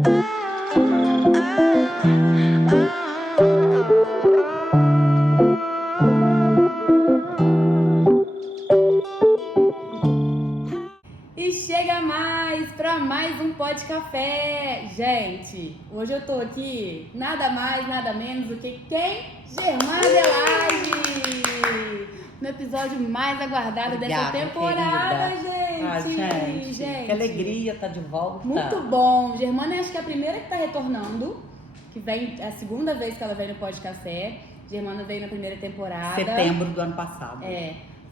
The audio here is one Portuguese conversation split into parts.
E chega mais para mais um Pod Café. Gente, hoje eu tô aqui nada mais, nada menos do que quem? Germana Adelaide! No episódio mais aguardado dessa temporada, gente. Ah, gente, que alegria tá de volta. Muito bom. Germana acho que é a primeira que tá retornando, que vem, é a segunda vez que ela vem no Pod Café. Germana veio na primeira temporada. Setembro do ano passado.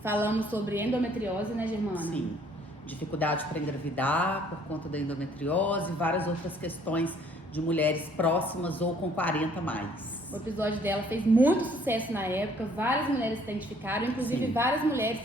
Falamos sobre endometriose, né, Germana? Sim. Dificuldade para engravidar por conta da endometriose e várias outras questões de mulheres próximas ou com 40 mais. O episódio dela fez muito sucesso na época, várias mulheres se identificaram, inclusive Sim. várias mulheres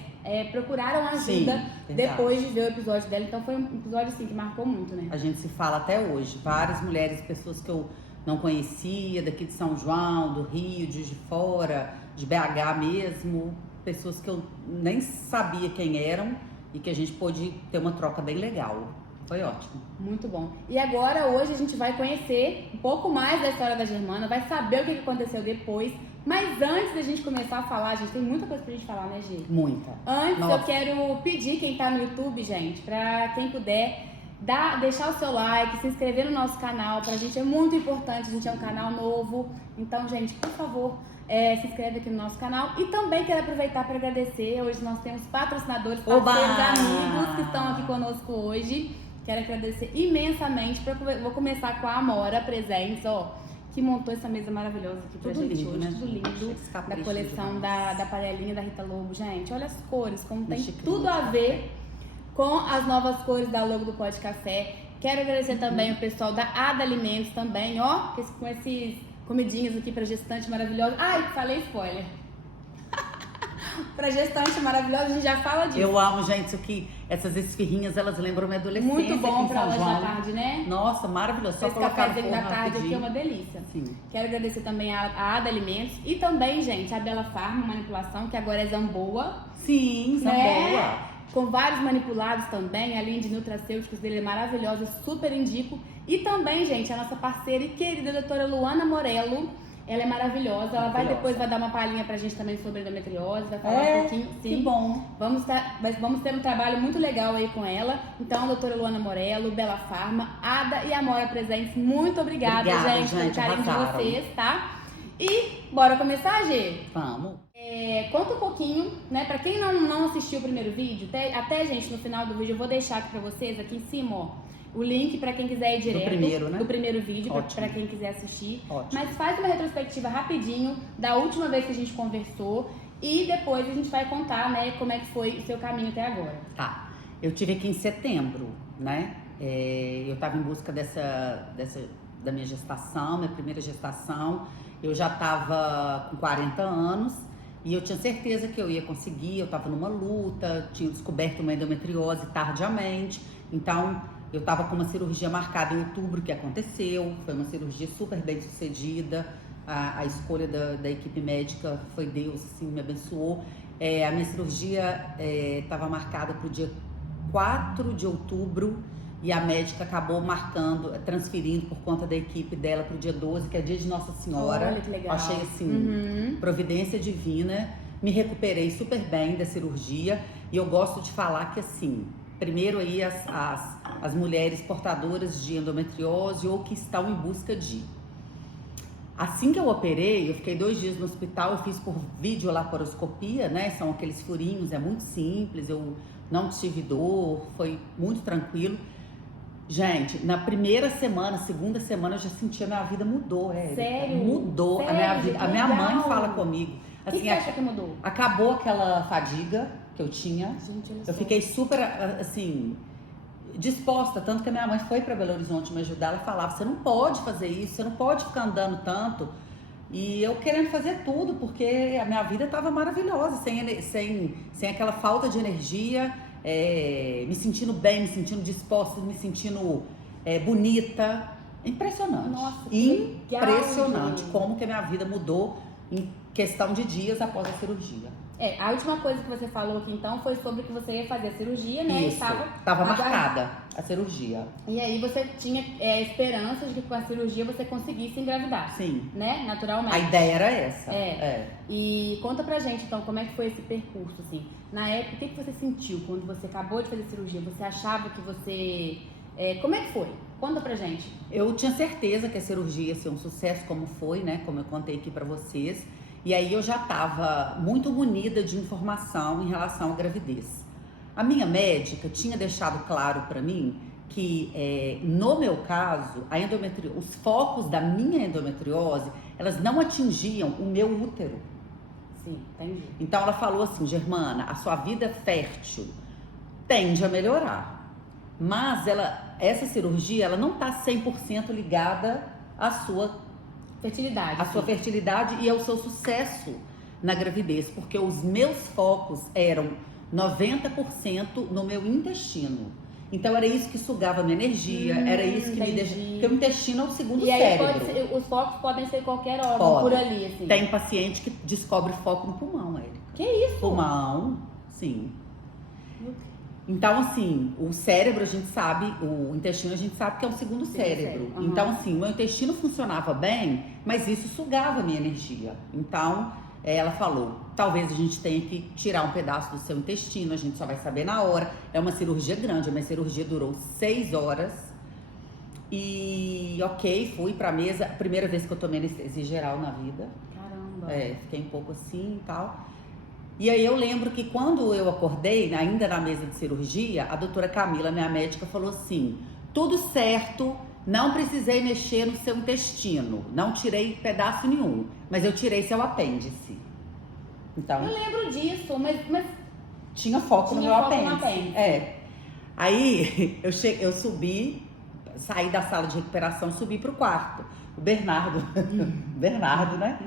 procuraram ajuda depois de ver o episódio dela, então foi um episódio assim que marcou muito, né? A gente se fala até hoje, várias mulheres, pessoas que eu não conhecia, daqui de São João, do Rio, de Juiz de Fora, de BH mesmo, pessoas que eu nem sabia quem eram e que a gente pôde ter uma troca bem legal. Foi ótimo. Muito bom. E agora, hoje, a gente vai conhecer um pouco mais da história da Germana, vai saber o que aconteceu depois. Mas antes da gente começar a falar, gente, tem muita coisa pra gente falar, né, Gê? Muita. Antes, Nossa. eu quero pedir quem tá no YouTube, gente, pra quem puder, deixar o seu like, se inscrever no nosso canal. Pra gente é muito importante, a gente é um canal novo. Então, gente, por favor, se inscreve aqui no nosso canal. E também quero aproveitar para agradecer. Hoje nós temos patrocinadores, parceiros, amigos que estão aqui conosco hoje. Quero agradecer imensamente. Vou começar com a Amora Presentes, que montou essa mesa maravilhosa aqui pra Tudo gente lindo, hoje. né, Tudo gente? lindo. Esse Da coleção da panelinha da Rita Lobo. Gente, olha as cores, como tem tudo a ver com as novas cores da logo do Pod Café. Quero agradecer também o pessoal da Ada Alimentos também, com esses comidinhas aqui pra gestante maravilhosa. Ai, falei spoiler. Pra gestante maravilhosa, a gente já fala disso. Eu amo, gente, isso aqui, essas esfirrinhas, elas lembram minha adolescência. Muito bom pra São hoje João. da tarde, né? Nossa, maravilhoso. Só Esse colocar no cafezinho forno da tarde aqui rapidinho. é uma delícia. Sim. Quero agradecer também a Ada Alimentos e também, gente, a Bela Farma Manipulação, que agora é Zamboa. Sim, né? Com vários manipulados também, a linha de nutracêuticos dele é maravilhosa, super indico. E também, gente, a nossa parceira e querida doutora Luana Morello, ela é maravilhosa. Ela depois vai dar uma palhinha pra gente também sobre endometriose, vai falar um pouquinho. Sim. Que bom. Vamos ter um trabalho muito legal aí com ela. Então, doutora Luana Morello, Bela Farma, Ada e Amora Presentes, muito obrigada, gente, pelo carinho de vocês, tá? E bora começar, Gê? Vamos. Conta um pouquinho, né? Pra quem não assistiu o primeiro vídeo, até, gente, no final do vídeo eu vou deixar aqui pra vocês, aqui em cima, o link pra quem quiser ir direto. Do primeiro vídeo, pra quem quiser assistir. Ótimo. Mas faz uma retrospectiva rapidinho da última vez que a gente conversou e depois a gente vai contar, né, como é que foi o seu caminho até agora. Tá. Eu tive aqui em setembro, né? Eu tava em busca da minha gestação, minha primeira gestação. Eu já tava com 40 anos. E eu tinha certeza que eu ia conseguir, eu estava numa luta, tinha descoberto uma endometriose tardiamente, então eu estava com uma cirurgia marcada em outubro, que aconteceu, foi uma cirurgia super bem sucedida, a escolha da equipe médica foi Deus, assim, me abençoou. A minha cirurgia estava marcada para o dia 4 de outubro, e a médica acabou transferindo por conta da equipe dela para o dia 12, que é dia de Nossa Senhora. Olha que legal. Achei assim, providência divina. Me recuperei super bem da cirurgia. E eu gosto de falar que assim, primeiro aí as mulheres portadoras de endometriose ou que estão em busca de. Assim que eu operei, eu fiquei 2 dias no hospital, eu fiz por videolaparoscopia, né? São aqueles furinhos, é muito simples, eu não tive dor, foi muito tranquilo. Gente, na primeira semana, segunda semana, eu já senti a minha vida mudou, Sério? Mudou. Sério? A minha vida. A minha Legal. mãe fala comigo. O Assim, que você acha que mudou? Acabou aquela fadiga que eu tinha. Gente, olha Eu só. fiquei super, assim, disposta. Tanto que a minha mãe foi para Belo Horizonte me ajudar. Ela falava, você não pode fazer isso, você não pode ficar andando tanto. E eu querendo fazer tudo, porque a minha vida estava maravilhosa, sem aquela falta de energia. Me sentindo bem, me sentindo disposta, me sentindo bonita. Impressionante. Nossa, que legal, impressionante gente. como que a minha vida mudou em questão de dias após a cirurgia. A última coisa que você falou aqui, então, foi sobre que você ia fazer a cirurgia, né? Isso, tava marcada a cirurgia. E aí você tinha esperança de que com a cirurgia você conseguisse engravidar. Sim. Né? Naturalmente. A ideia era essa. E conta pra gente, então, como é que foi esse percurso, assim? Na época, o que você sentiu quando você acabou de fazer a cirurgia? Você achava que você... como é que foi? Conta pra gente. Eu tinha certeza que a cirurgia ia ser um sucesso, como foi, né? Como eu contei aqui pra vocês. E aí eu já estava muito munida de informação em relação à gravidez. A minha médica tinha deixado claro para mim que, no meu caso, os focos da minha endometriose, elas não atingiam o meu útero. Sim, entendi. Então ela falou assim, Germana, a sua vida fértil tende a melhorar. Mas essa cirurgia, ela não está 100% ligada à sua fertilidade. A sua fertilidade e ao seu sucesso na gravidez, porque os meus focos eram 90% no meu intestino. Então era isso que sugava a minha energia, era isso que me deixava. Porque o intestino é o segundo cérebro. Os focos podem ser qualquer órgão por ali, assim. Tem paciente que descobre foco no pulmão, Érica. Que isso? Pulmão, sim. Então, assim, o cérebro a gente sabe, o intestino a gente sabe que é um segundo cérebro. Uhum. Então, assim, o meu intestino funcionava bem, mas isso sugava a minha energia. Então, ela falou, talvez a gente tenha que tirar um pedaço do seu intestino, a gente só vai saber na hora. É uma cirurgia grande, a minha cirurgia durou 6 horas. E, fui pra mesa, primeira vez que eu tomei anestesia geral na vida. Caramba. Fiquei um pouco assim e tal. E aí eu lembro que quando eu acordei, ainda na mesa de cirurgia, a doutora Camila, minha médica, falou assim, tudo certo, não precisei mexer no seu intestino, não tirei pedaço nenhum, mas eu tirei seu apêndice. Então, eu lembro disso, mas tinha foco no meu apêndice. Aí eu subi, saí da sala de recuperação, subi pro quarto. O Bernardo, né?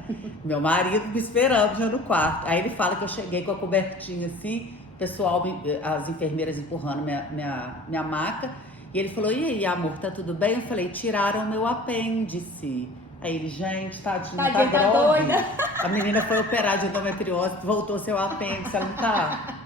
Meu marido me esperando já no quarto. Aí ele fala que eu cheguei com a cobertinha assim, pessoal, as enfermeiras empurrando minha maca. E ele falou, e aí, amor, tá tudo bem? Eu falei, tiraram meu apêndice. Aí ele, gente, tadinha, tá doida. A menina foi operar de endometriose, voltou seu apêndice, ela não tá...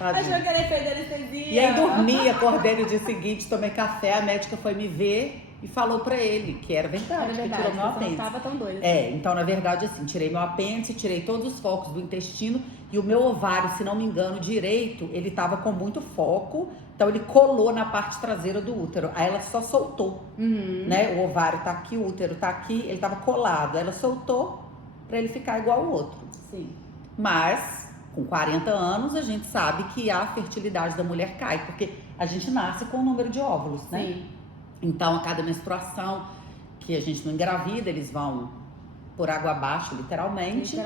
Achou que era efeito de anestesia. E aí dormi, acordei no dia seguinte, tomei café, a médica foi me ver e falou pra ele que era verdade, que tirou meu apêndice. Não tava tão doido. Então na verdade assim, tirei meu apêndice, tirei todos os focos do intestino e o meu ovário, se não me engano, direito, ele tava com muito foco, então ele colou na parte traseira do útero. Aí ela só soltou, né? O ovário tá aqui, o útero tá aqui, ele tava colado. Aí ela soltou pra ele ficar igual ao outro. Sim. Mas com 40 anos, a gente sabe que a fertilidade da mulher cai, porque a gente nasce com o número de óvulos, né? Sim. Então, a cada menstruação que a gente não engravida, eles vão por água abaixo, literalmente.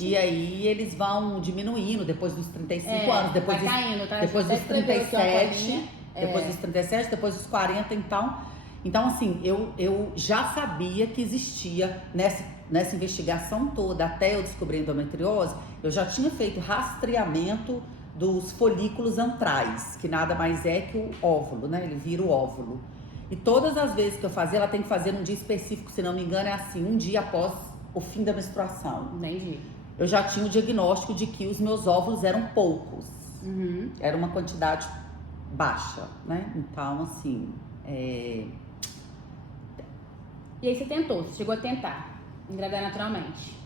E aí, eles vão diminuindo depois dos 35 anos. Depois caindo, tá? Depois dos 37, depois dos 37, depois dos 40, então... Então, assim, eu já sabia que existia nessa investigação toda, até eu descobrir a endometriose, eu já tinha feito rastreamento dos folículos antrais, que nada mais é que o óvulo, né? Ele vira o óvulo. E todas as vezes que eu fazia, ela tem que fazer num dia específico, se não me engano, é assim, um dia após o fim da menstruação. Entendi. Eu já tinha o diagnóstico de que os meus óvulos eram poucos. Era uma quantidade baixa, né? Então, assim... E aí você tentou, você chegou a tentar engravidar naturalmente?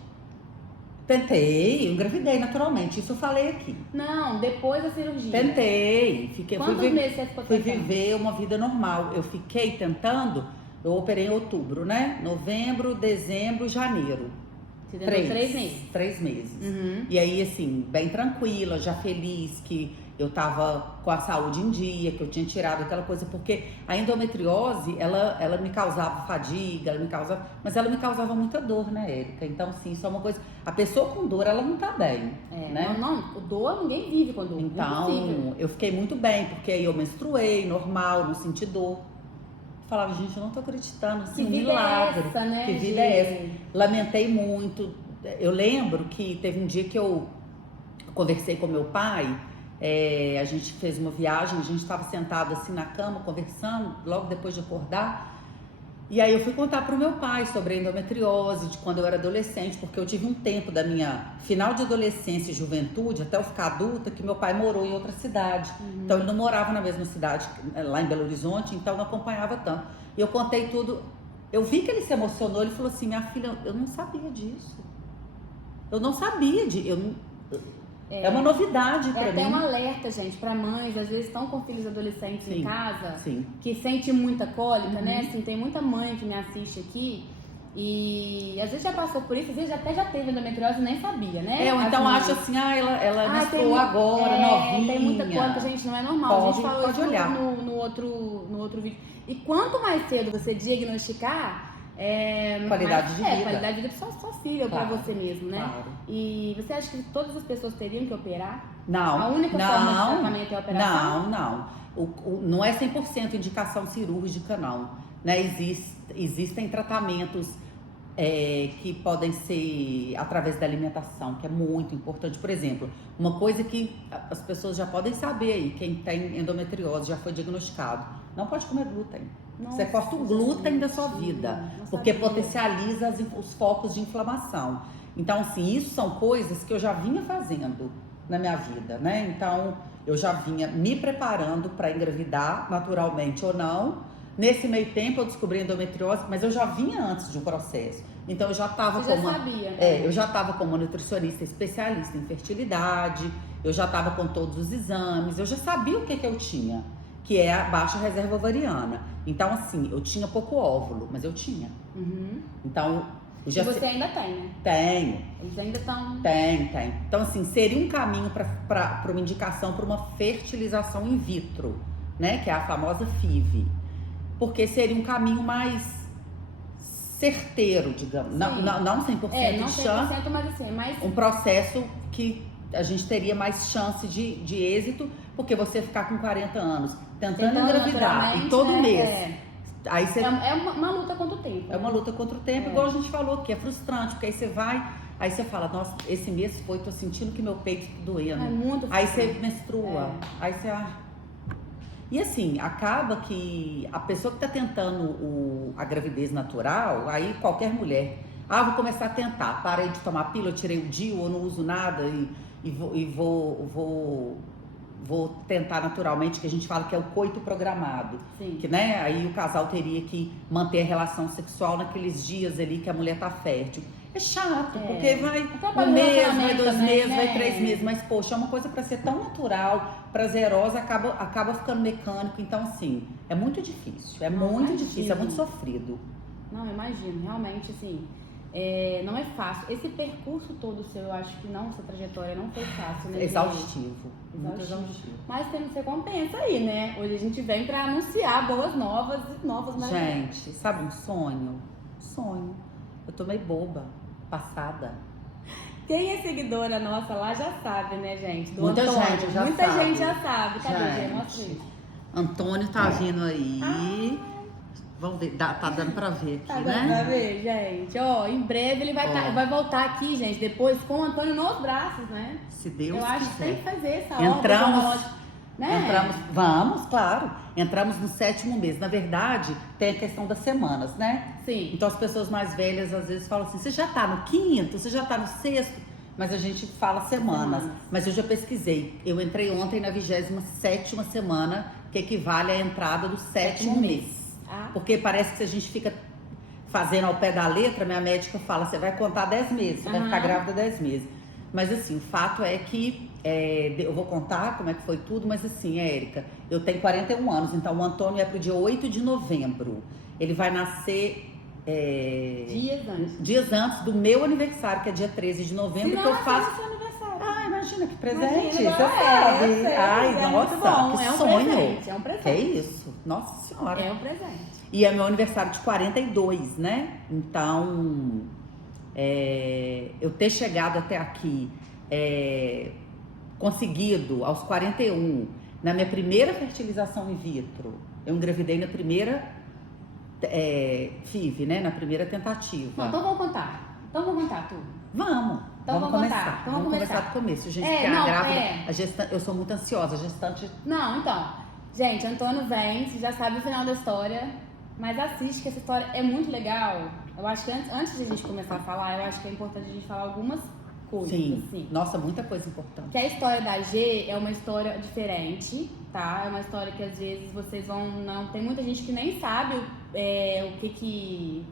Tentei, eu engravidei naturalmente, isso eu falei aqui. Não, depois da cirurgia. Tentei, Quantos meses você ficou tentando? Fui viver uma vida normal. Eu fiquei tentando, eu operei em outubro, né? Novembro, dezembro, janeiro. Você tentou 3 meses? 3 meses. E aí, assim, bem tranquila, já feliz que eu tava com a saúde em dia, que eu tinha tirado aquela coisa, porque a endometriose, ela me causava fadiga, mas ela me causava muita dor, né, Érica? Então, assim, isso é uma coisa, a pessoa com dor, ela não tá bem, né? Não, dor, ninguém vive com dor. Então, eu fiquei muito bem, porque aí eu menstruei, normal, não senti dor. Falava, gente, eu não tô acreditando, assim, que vida milagre. É essa, né, que vida é essa? Lamentei muito. Eu lembro que teve um dia que eu conversei com meu pai, a gente fez uma viagem, a gente estava sentado assim na cama, conversando, logo depois de acordar, E aí eu fui contar pro meu pai sobre a endometriose, de quando eu era adolescente, porque eu tive um tempo da minha final de adolescência e juventude, até eu ficar adulta, que meu pai morou em outra cidade. Então ele não morava na mesma cidade, lá em Belo Horizonte, então não acompanhava tanto. E eu contei tudo. Eu vi que ele se emocionou, ele falou assim, minha filha, eu não sabia disso. Eu não sabia é uma novidade pra mim. É até um alerta, gente, pra mães, às vezes estão com filhos adolescentes em casa, sim. que sente muita cólica, né? Assim, tem muita mãe que me assiste aqui e às vezes já passou por isso, às vezes até já teve endometriose e nem sabia, né? Ou então acha assim, ela menstruou agora, novinha. Tem muita cólica, gente, não é normal. A gente falou pode isso olhar. no outro vídeo. E quanto mais cedo você diagnosticar, qualidade de vida. Qualidade de vida pra sua filha ou pra você mesmo, né? Claro. E você acha que todas as pessoas teriam que operar? Não. A única forma de tratamento é a operação? Não. Não é 100% indicação cirúrgica, não. Né? Existem tratamentos que podem ser através da alimentação, que é muito importante. Por exemplo, uma coisa que as pessoas já podem saber aí, quem tem endometriose, já foi diagnosticado, não pode comer glúten. Nossa, você corta o glúten da sua vida, porque potencializa os focos de inflamação. Então, assim, isso são coisas que eu já vinha fazendo na minha vida, né? Então, eu já vinha me preparando para engravidar, naturalmente ou não. Nesse meio tempo, eu descobri a endometriose, mas eu já vinha antes de um processo. Então, eu já estava eu já estava como nutricionista especialista em fertilidade, eu já estava com todos os exames, eu já sabia o que eu tinha, que é a baixa reserva ovariana. Então, assim, eu tinha pouco óvulo, mas eu tinha. Então, e você ainda tem, né? Tenho. Eles ainda estão... Tem. Então, assim, seria um caminho para uma indicação para uma fertilização in vitro, né? Que é a famosa FIV. Porque seria um caminho mais certeiro, digamos. Não 100% não de 100%, chance, mas assim, mais... um processo que a gente teria mais chance de êxito, porque você ficar com 40 anos tentando engravidar e todo mês. Aí você... É uma luta contra o tempo. É uma luta contra o tempo, igual a gente falou, que é frustrante, porque aí você vai, aí você fala, nossa, esse mês tô sentindo que meu peito tá doendo. É muito aí você menstrua, aí você... E assim, acaba que a pessoa que tá tentando a gravidez natural, aí qualquer mulher, vou começar a tentar, parei de tomar pílula, tirei o DIU, ou não uso nada e vou tentar naturalmente, que a gente fala que é o coito programado. Sim. Que, né, aí o casal teria que manter a relação sexual naqueles dias ali que a mulher tá fértil. É chato, porque vai um mês, vai 2 meses, vai 3 meses, mas poxa, é uma coisa para ser tão natural, prazerosa, acaba ficando mecânico. Então, assim, é muito difícil, muito difícil, é muito sofrido. Não, imagino, realmente, assim, não é fácil. Esse percurso todo seu, eu acho que não, essa trajetória não foi fácil, né? Exaustivo. Muito exaustivo. Mas temos recompensa aí, né? Hoje a gente vem pra anunciar boas novas e novas maravilhas. Gente, sabe um sonho? Sonho. Eu tô meio boba, passada. Quem é seguidora nossa lá já sabe, né, gente? Muita Antônio. gente já Muita sabe. gente já sabe. Cadê? Mostra isso. Antônio tá vindo aí. Vamos ver, tá dando pra ver aqui, tá né? dando pra ver, gente. Ó, em breve ele vai voltar aqui, gente, depois com o Antônio nos braços, né? Se Deus quiser. Eu acho que tem que fazer essa ordem cronológica. Né? Vamos, claro. Entramos no 7º mês. Na verdade, tem a questão das semanas, né? Sim. Então as pessoas mais velhas às vezes falam assim: você já tá no 5º, você já tá no 6º, mas a gente fala semanas. Mas eu já pesquisei. Eu entrei ontem na 27ª semana, que equivale à entrada do 7º mês. Porque parece que se a gente fica fazendo ao pé da letra, minha médica fala: você vai contar 10 meses, você vai ficar grávida 10 meses. Mas assim, o fato é que eu vou contar como é que foi tudo, mas assim, Érica, eu tenho 41 anos, então o Antônio é pro dia 8 de novembro. Ele vai nascer dias antes do meu aniversário, que é dia 13 de novembro, que eu faço. Imagina que presente, você sabe. Ai, nossa, bom. que é um sonho. Presente, é um presente. Que é isso? Nossa Senhora. É um presente. E é meu aniversário de 42, né? Então, eu ter chegado até aqui, conseguido aos 41, na minha primeira fertilização in vitro, eu engravidei na primeira FIV, né? Na primeira tentativa. Não, então vamos contar tudo. Vamos. Então vamos começar. Vamos começar do começo, gente. Porque a grávida, eu sou muito ansiosa, a gestante. Não, então. Gente, Antônio vem, você já sabe o final da história. Mas assiste, que essa história é muito legal. Eu acho que antes de a gente começar a falar, eu acho que é importante a gente falar algumas coisas. Sim, assim. nossa, muita coisa importante. Que a história da G é uma história diferente, tá? É uma história que às vezes vocês vão... não tem muita gente que nem sabe o que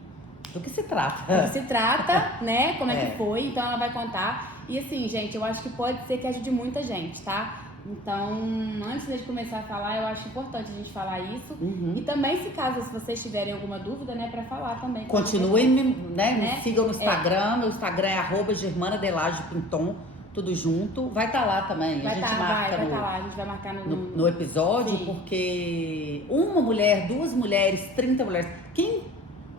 Do que se trata? do que se trata, né? Como é É. que foi. Então ela vai contar. E assim, gente, eu acho que pode ser que ajude muita gente, tá? Então, antes de começar a falar, eu acho importante a gente falar isso. Uhum. E também, se caso vocês tiverem alguma dúvida, né, pra falar também. Continuem, Né? me sigam no Instagram. Meu Instagram é @germanadelagepinton, tudo junto. Vai estar lá também. Vai a gente estar marca lá, a gente vai marcar no episódio, Sim. porque uma mulher, 2 mulheres, 30 mulheres. Quem,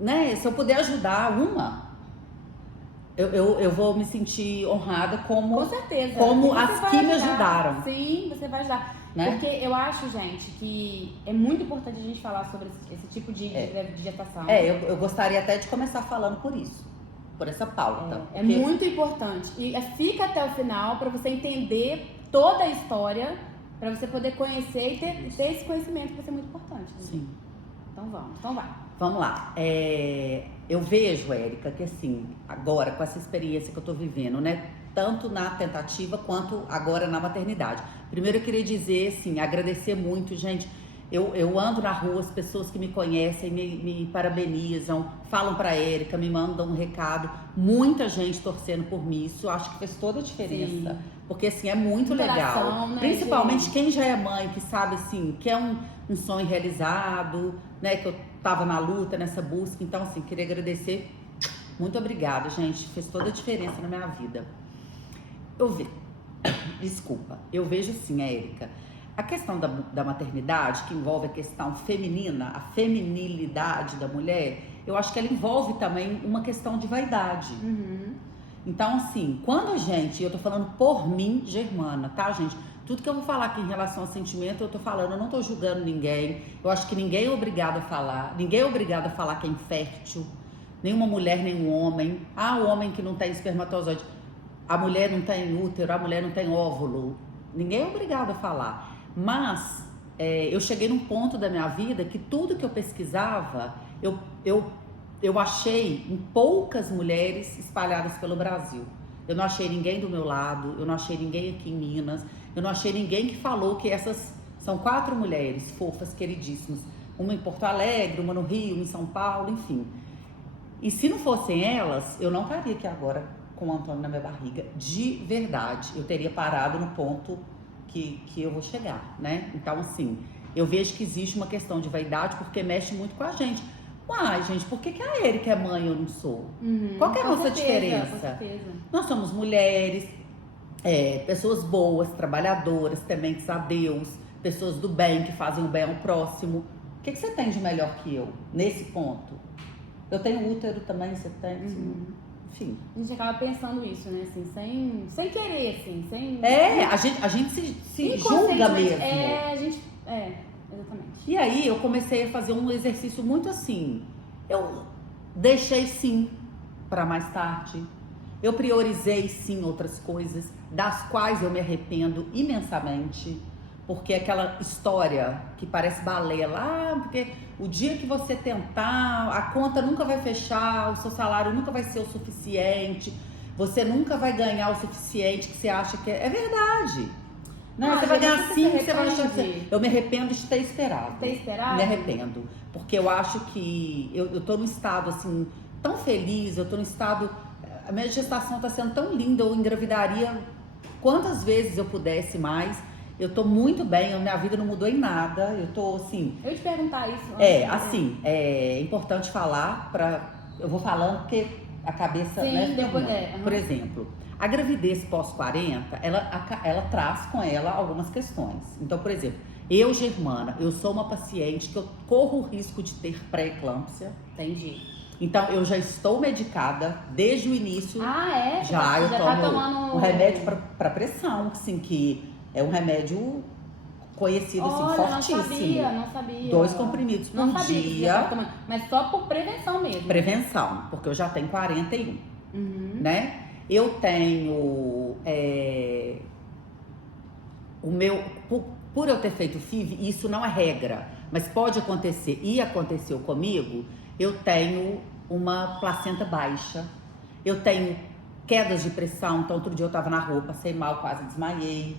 né? Se eu puder ajudar uma, eu vou me sentir honrada como. Com certeza. Como Você as vai que me ajudar. ajudaram. Sim, você vai ajudar. Né? Porque eu acho, gente, que é muito importante a gente falar sobre esse tipo de gestação. Eu gostaria até de começar falando por isso, por essa pauta. É porque- muito importante. E fica até o final para você entender toda a história, para você poder conhecer e ter esse conhecimento que vai ser muito importante. Né? Sim. Então vai. Vamos lá. Eu vejo, Érica, que assim, agora com essa experiência que eu tô vivendo, né? Tanto na tentativa quanto agora na maternidade. Primeiro eu queria dizer, assim, agradecer muito, gente. Eu ando na rua, as pessoas que me conhecem me parabenizam, falam pra Érica, me mandam um recado. Muita gente torcendo por mim, isso eu acho que fez toda a diferença. Sim. Porque assim, é muito legal. Coração, né, Principalmente gente? quem já é mãe, que sabe assim, que é um sonho realizado, né? Que eu tava na luta, nessa busca. Então, assim, queria agradecer. Muito obrigada, gente. Fez toda a diferença na minha vida. Desculpa. Eu vejo assim, Érica, a questão da maternidade, que envolve a questão feminina, a feminilidade da mulher, eu acho que ela envolve também uma questão de vaidade. Uhum. Então, assim, quando a gente, eu tô falando por mim, Germana, tá, gente? Tudo que eu vou falar aqui em relação a sentimento, eu tô falando, eu não tô julgando ninguém. Eu acho que ninguém é obrigado a falar, ninguém é obrigado a falar que é infértil. Nenhuma mulher, nenhum homem. Ah, o homem que não tem espermatozoide. A mulher não tem útero, a mulher não tem óvulo. Ninguém é obrigado a falar. Mas eu cheguei num ponto da minha vida que tudo que eu pesquisava, eu achei em poucas mulheres espalhadas pelo Brasil. Eu não achei ninguém do meu lado, eu não achei ninguém aqui em Minas, eu não achei ninguém que falou que essas são 4 mulheres fofas, queridíssimas. Uma em Porto Alegre, uma no Rio, uma em São Paulo, enfim. E se não fossem elas, eu não estaria aqui agora com o Antônio na minha barriga, de verdade. Eu teria parado no ponto que eu vou chegar, né? Então, assim, eu vejo que existe uma questão de vaidade porque mexe muito com a gente. Uai, gente, por que a Érica é mãe e eu não sou? Uhum. Qual que é a Com nossa certeza, diferença? Com certeza. Nós somos mulheres, pessoas boas, trabalhadoras, tementes a Deus, pessoas do bem, que fazem o bem ao próximo. O que você tem de melhor que eu, nesse ponto? Eu tenho útero também, você tem? Uhum. Enfim. A gente acaba pensando isso, né? Assim, sem querer, assim, sem... A gente se julga inconscientemente. mesmo. Exatamente. E aí eu comecei a fazer um exercício muito assim. Eu deixei sim para mais tarde. Eu priorizei sim outras coisas, das quais eu me arrependo imensamente. Porque aquela história que parece balela, porque o dia que você tentar, a conta nunca vai fechar, o seu salário nunca vai ser o suficiente, você nunca vai ganhar o suficiente que você acha que é verdade. Não, você vai ganhar sim, você vai achar que você... Eu me arrependo de ter esperado. Ter esperado? Me arrependo. Porque eu acho que eu tô num estado assim, tão feliz, eu tô num estado... A minha gestação tá sendo tão linda, eu engravidaria quantas vezes eu pudesse mais. Eu tô muito bem, a minha vida não mudou em nada. Eu tô assim... Eu ia te perguntar isso. É importante falar eu vou falando porque a cabeça... Sim, né, depois Por exemplo, a gravidez pós-40, ela traz com ela algumas questões. Então, por exemplo, eu, Germana, eu sou uma paciente que eu corro o risco de ter pré-eclâmpsia. Entendi. Então, eu já estou medicada desde o início. Ah, é? Já, eu tá tomo tomando... um remédio para pressão, assim, que é um remédio conhecido, assim, fortíssimo. Não sabia. 2 comprimidos por Não sabia que você dia. tava tomando, mas só por prevenção mesmo. Prevenção, porque eu já tenho 41, Uhum. né? Eu tenho o meu... Por eu ter feito FIV, isso não é regra, mas pode acontecer, e aconteceu comigo, eu tenho uma placenta baixa, eu tenho quedas de pressão. Então outro dia eu tava na rua, passei mal, quase desmaiei,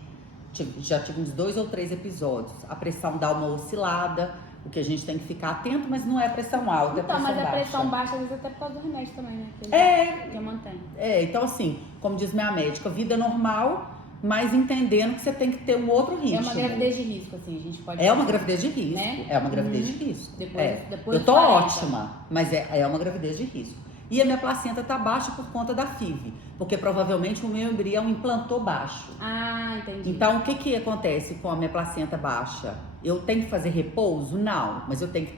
já tive uns 2 ou 3 episódios. A pressão dá uma oscilada, o que a gente tem que ficar atento, mas não é pressão alta, então, é pressão baixa. Mas a pressão baixa às vezes até por causa do remédio também, né? Que eu mantenho. Então assim, como diz minha médica, vida normal, mas entendendo que você tem que ter um outro ritmo. É uma gravidez de risco, assim, a gente pode... É uma gravidez de risco, né? É uma gravidez de risco. Depois eu tô ótima, mas é uma gravidez de risco. E a minha placenta tá baixa por conta da FIV, porque provavelmente o meu embrião implantou baixo. Ah, entendi. Então, o que acontece com a minha placenta baixa? Eu tenho que fazer repouso? Não, mas eu tenho que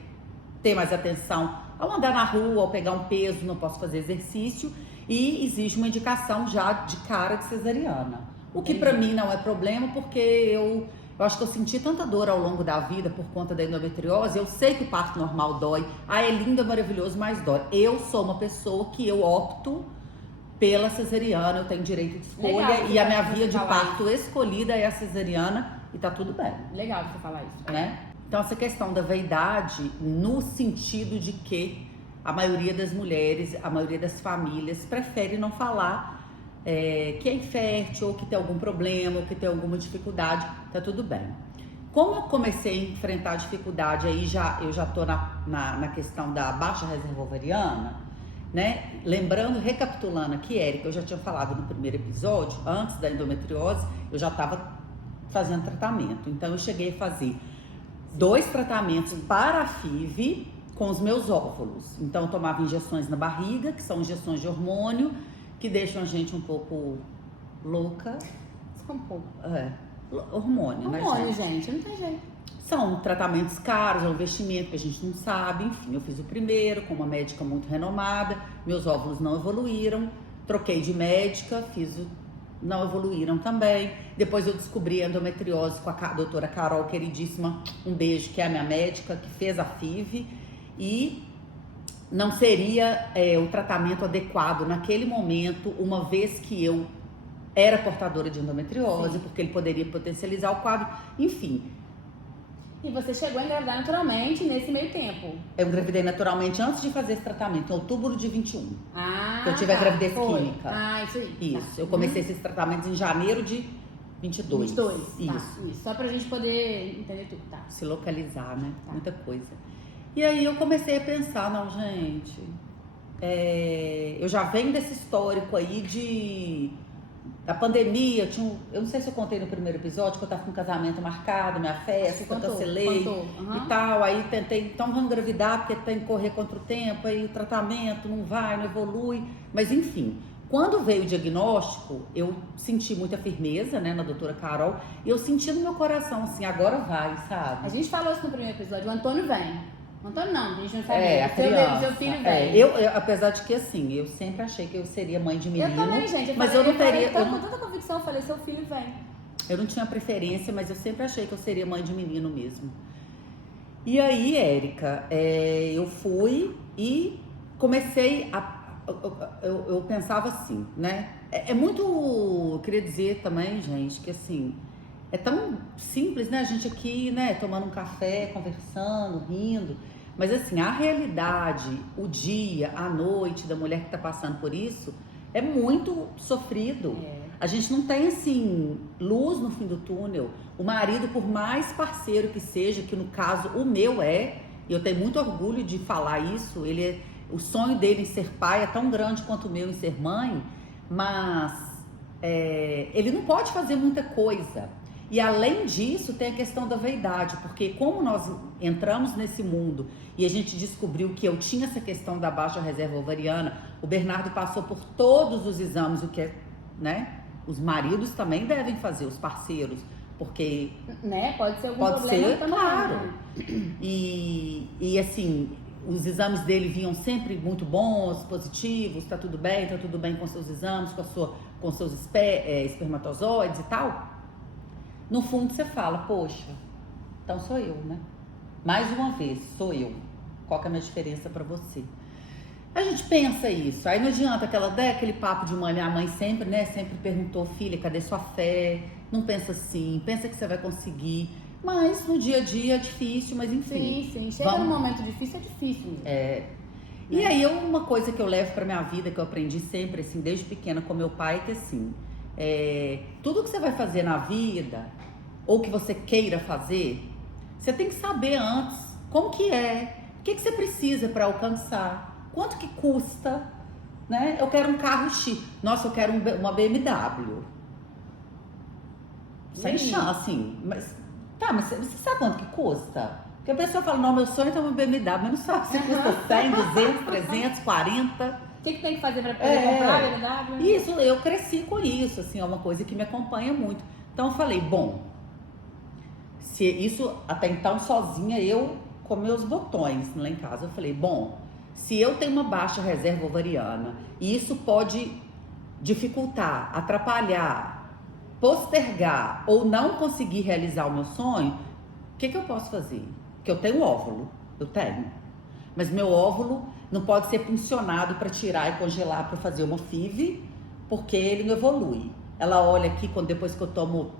ter mais atenção ao andar na rua, ao pegar um peso, não posso fazer exercício, e existe uma indicação já de cara de cesariana. O que pra mim não é problema, porque eu acho que eu senti tanta dor ao longo da vida por conta da endometriose. Eu sei que o parto normal dói. É lindo, é maravilhoso, mas dói. Eu sou uma pessoa que eu opto pela cesariana, eu tenho direito de escolha. Legal, e a minha via de parto escolhida é a cesariana e tá tudo bem. Legal você falar isso. Né? Então essa questão da vaidade, no sentido de que a maioria das mulheres, a maioria das famílias prefere não falar que é infértil, ou que tem algum problema, ou que tem alguma dificuldade, tá tudo bem. Como eu comecei a enfrentar a dificuldade, aí eu já tô na questão da baixa reserva ovariana, né? Lembrando, recapitulando aqui, Érica, eu já tinha falado no primeiro episódio, antes da endometriose, eu já estava fazendo tratamento. Então eu cheguei a fazer 2 tratamentos para a FIV com os meus óvulos. Então eu tomava injeções na barriga, que são injeções de hormônio, que deixam a gente um pouco louca. Só um pouco. Hormônio, né, gente? Não tem jeito. São tratamentos caros, é um investimento que a gente não sabe. Enfim, eu fiz o primeiro com uma médica muito renomada, meus óvulos não evoluíram, troquei de médica, não evoluíram também. Depois eu descobri a endometriose com a doutora Carol, queridíssima, um beijo, que é a minha médica, que fez a FIV, e não seria o tratamento adequado naquele momento, uma vez que eu era portadora de endometriose. Sim. Porque ele poderia potencializar o quadro, enfim. E você chegou a engravidar naturalmente nesse meio tempo? Eu engravidei naturalmente antes de fazer esse tratamento, em outubro de 21. Que eu tive a gravidez química. Isso aí. Isso, eu comecei esses tratamentos em janeiro de 22. Isso. Só pra gente poder entender tudo, tá? Se localizar, né? Tá. Muita coisa. E aí eu comecei a pensar, não, gente, eu já venho desse histórico aí da pandemia. Eu não sei se eu contei no primeiro episódio que eu tava com um casamento marcado, minha festa, eu cancelei e tal. Aí tentei, então vamos engravidar porque tem que correr contra o tempo, aí o tratamento não vai, não evolui. Mas enfim, quando veio o diagnóstico, eu senti muita firmeza, né, na doutora Carol, e eu senti no meu coração assim, agora vai, sabe? A gente falou isso no primeiro episódio, o Antônio vem. Antônio não, a gente não sabe. Seu filho vem. Eu, apesar de que assim, eu sempre achei que eu seria mãe de menino. Eu também, gente. Mas eu não teria. Com tanta convicção, eu falei, seu filho vem. Eu não tinha preferência, mas eu sempre achei que eu seria mãe de menino mesmo. E aí, Érica, eu fui e comecei eu pensava assim, né? Eu queria dizer também, gente, que assim, é tão simples, né? A gente aqui, né, tomando um café, conversando, rindo. Mas assim, a realidade, o dia, a noite da mulher que tá passando por isso é muito sofrido. A gente não tem, assim, luz no fim do túnel. O marido, por mais parceiro que seja, que no caso o meu e eu tenho muito orgulho de falar isso, o sonho dele em ser pai é tão grande quanto o meu em ser mãe, mas ele não pode fazer muita coisa. E além disso, tem a questão da vaidade, porque como nós entramos nesse mundo e a gente descobriu que eu tinha essa questão da baixa reserva ovariana, o Bernardo passou por todos os exames, o que né? Os maridos também devem fazer, os parceiros, porque... Né? Pode ser algum problema também. Claro. E assim, os exames dele vinham sempre muito bons, positivos, tá tudo bem com seus exames, com seus espermatozoides e tal. No fundo você fala, poxa, então sou eu, né? Mais uma vez, sou eu. Qual que é a minha diferença pra você? A gente pensa isso, aí não adianta aquele papo de mãe. Minha mãe sempre, né, sempre perguntou, filha, cadê sua fé? Não pensa assim, pensa que você vai conseguir. Mas no dia a dia é difícil, mas enfim. Sim, sim. Chega num momento difícil, é difícil mesmo. E aí uma coisa que eu levo pra minha vida, que eu aprendi sempre, assim, desde pequena com meu pai, é que assim, tudo que você vai fazer na vida, ou que você queira fazer, você tem que saber antes como que é, o que você precisa pra alcançar, quanto que custa, né? Eu quero um carro X, nossa, eu quero uma BMW. Sem chance, assim, mas você sabe quanto que custa? Porque a pessoa fala, não, meu sonho é ter uma BMW, mas não sabe se custa 100, 200, 300, 40. O que tem que fazer pra poder comprar a BMW? Isso, eu cresci com isso, assim, é uma coisa que me acompanha muito. Então eu falei, bom, se isso até então sozinha, eu com meus botões lá em casa, eu falei, bom, se eu tenho uma baixa reserva ovariana e isso pode dificultar, atrapalhar, postergar ou não conseguir realizar o meu sonho, o que eu posso fazer? Porque eu tenho óvulo, eu tenho. Mas meu óvulo não pode ser puncionado para tirar e congelar para fazer uma FIV, porque ele não evolui. Ela olha aqui, depois que eu tomo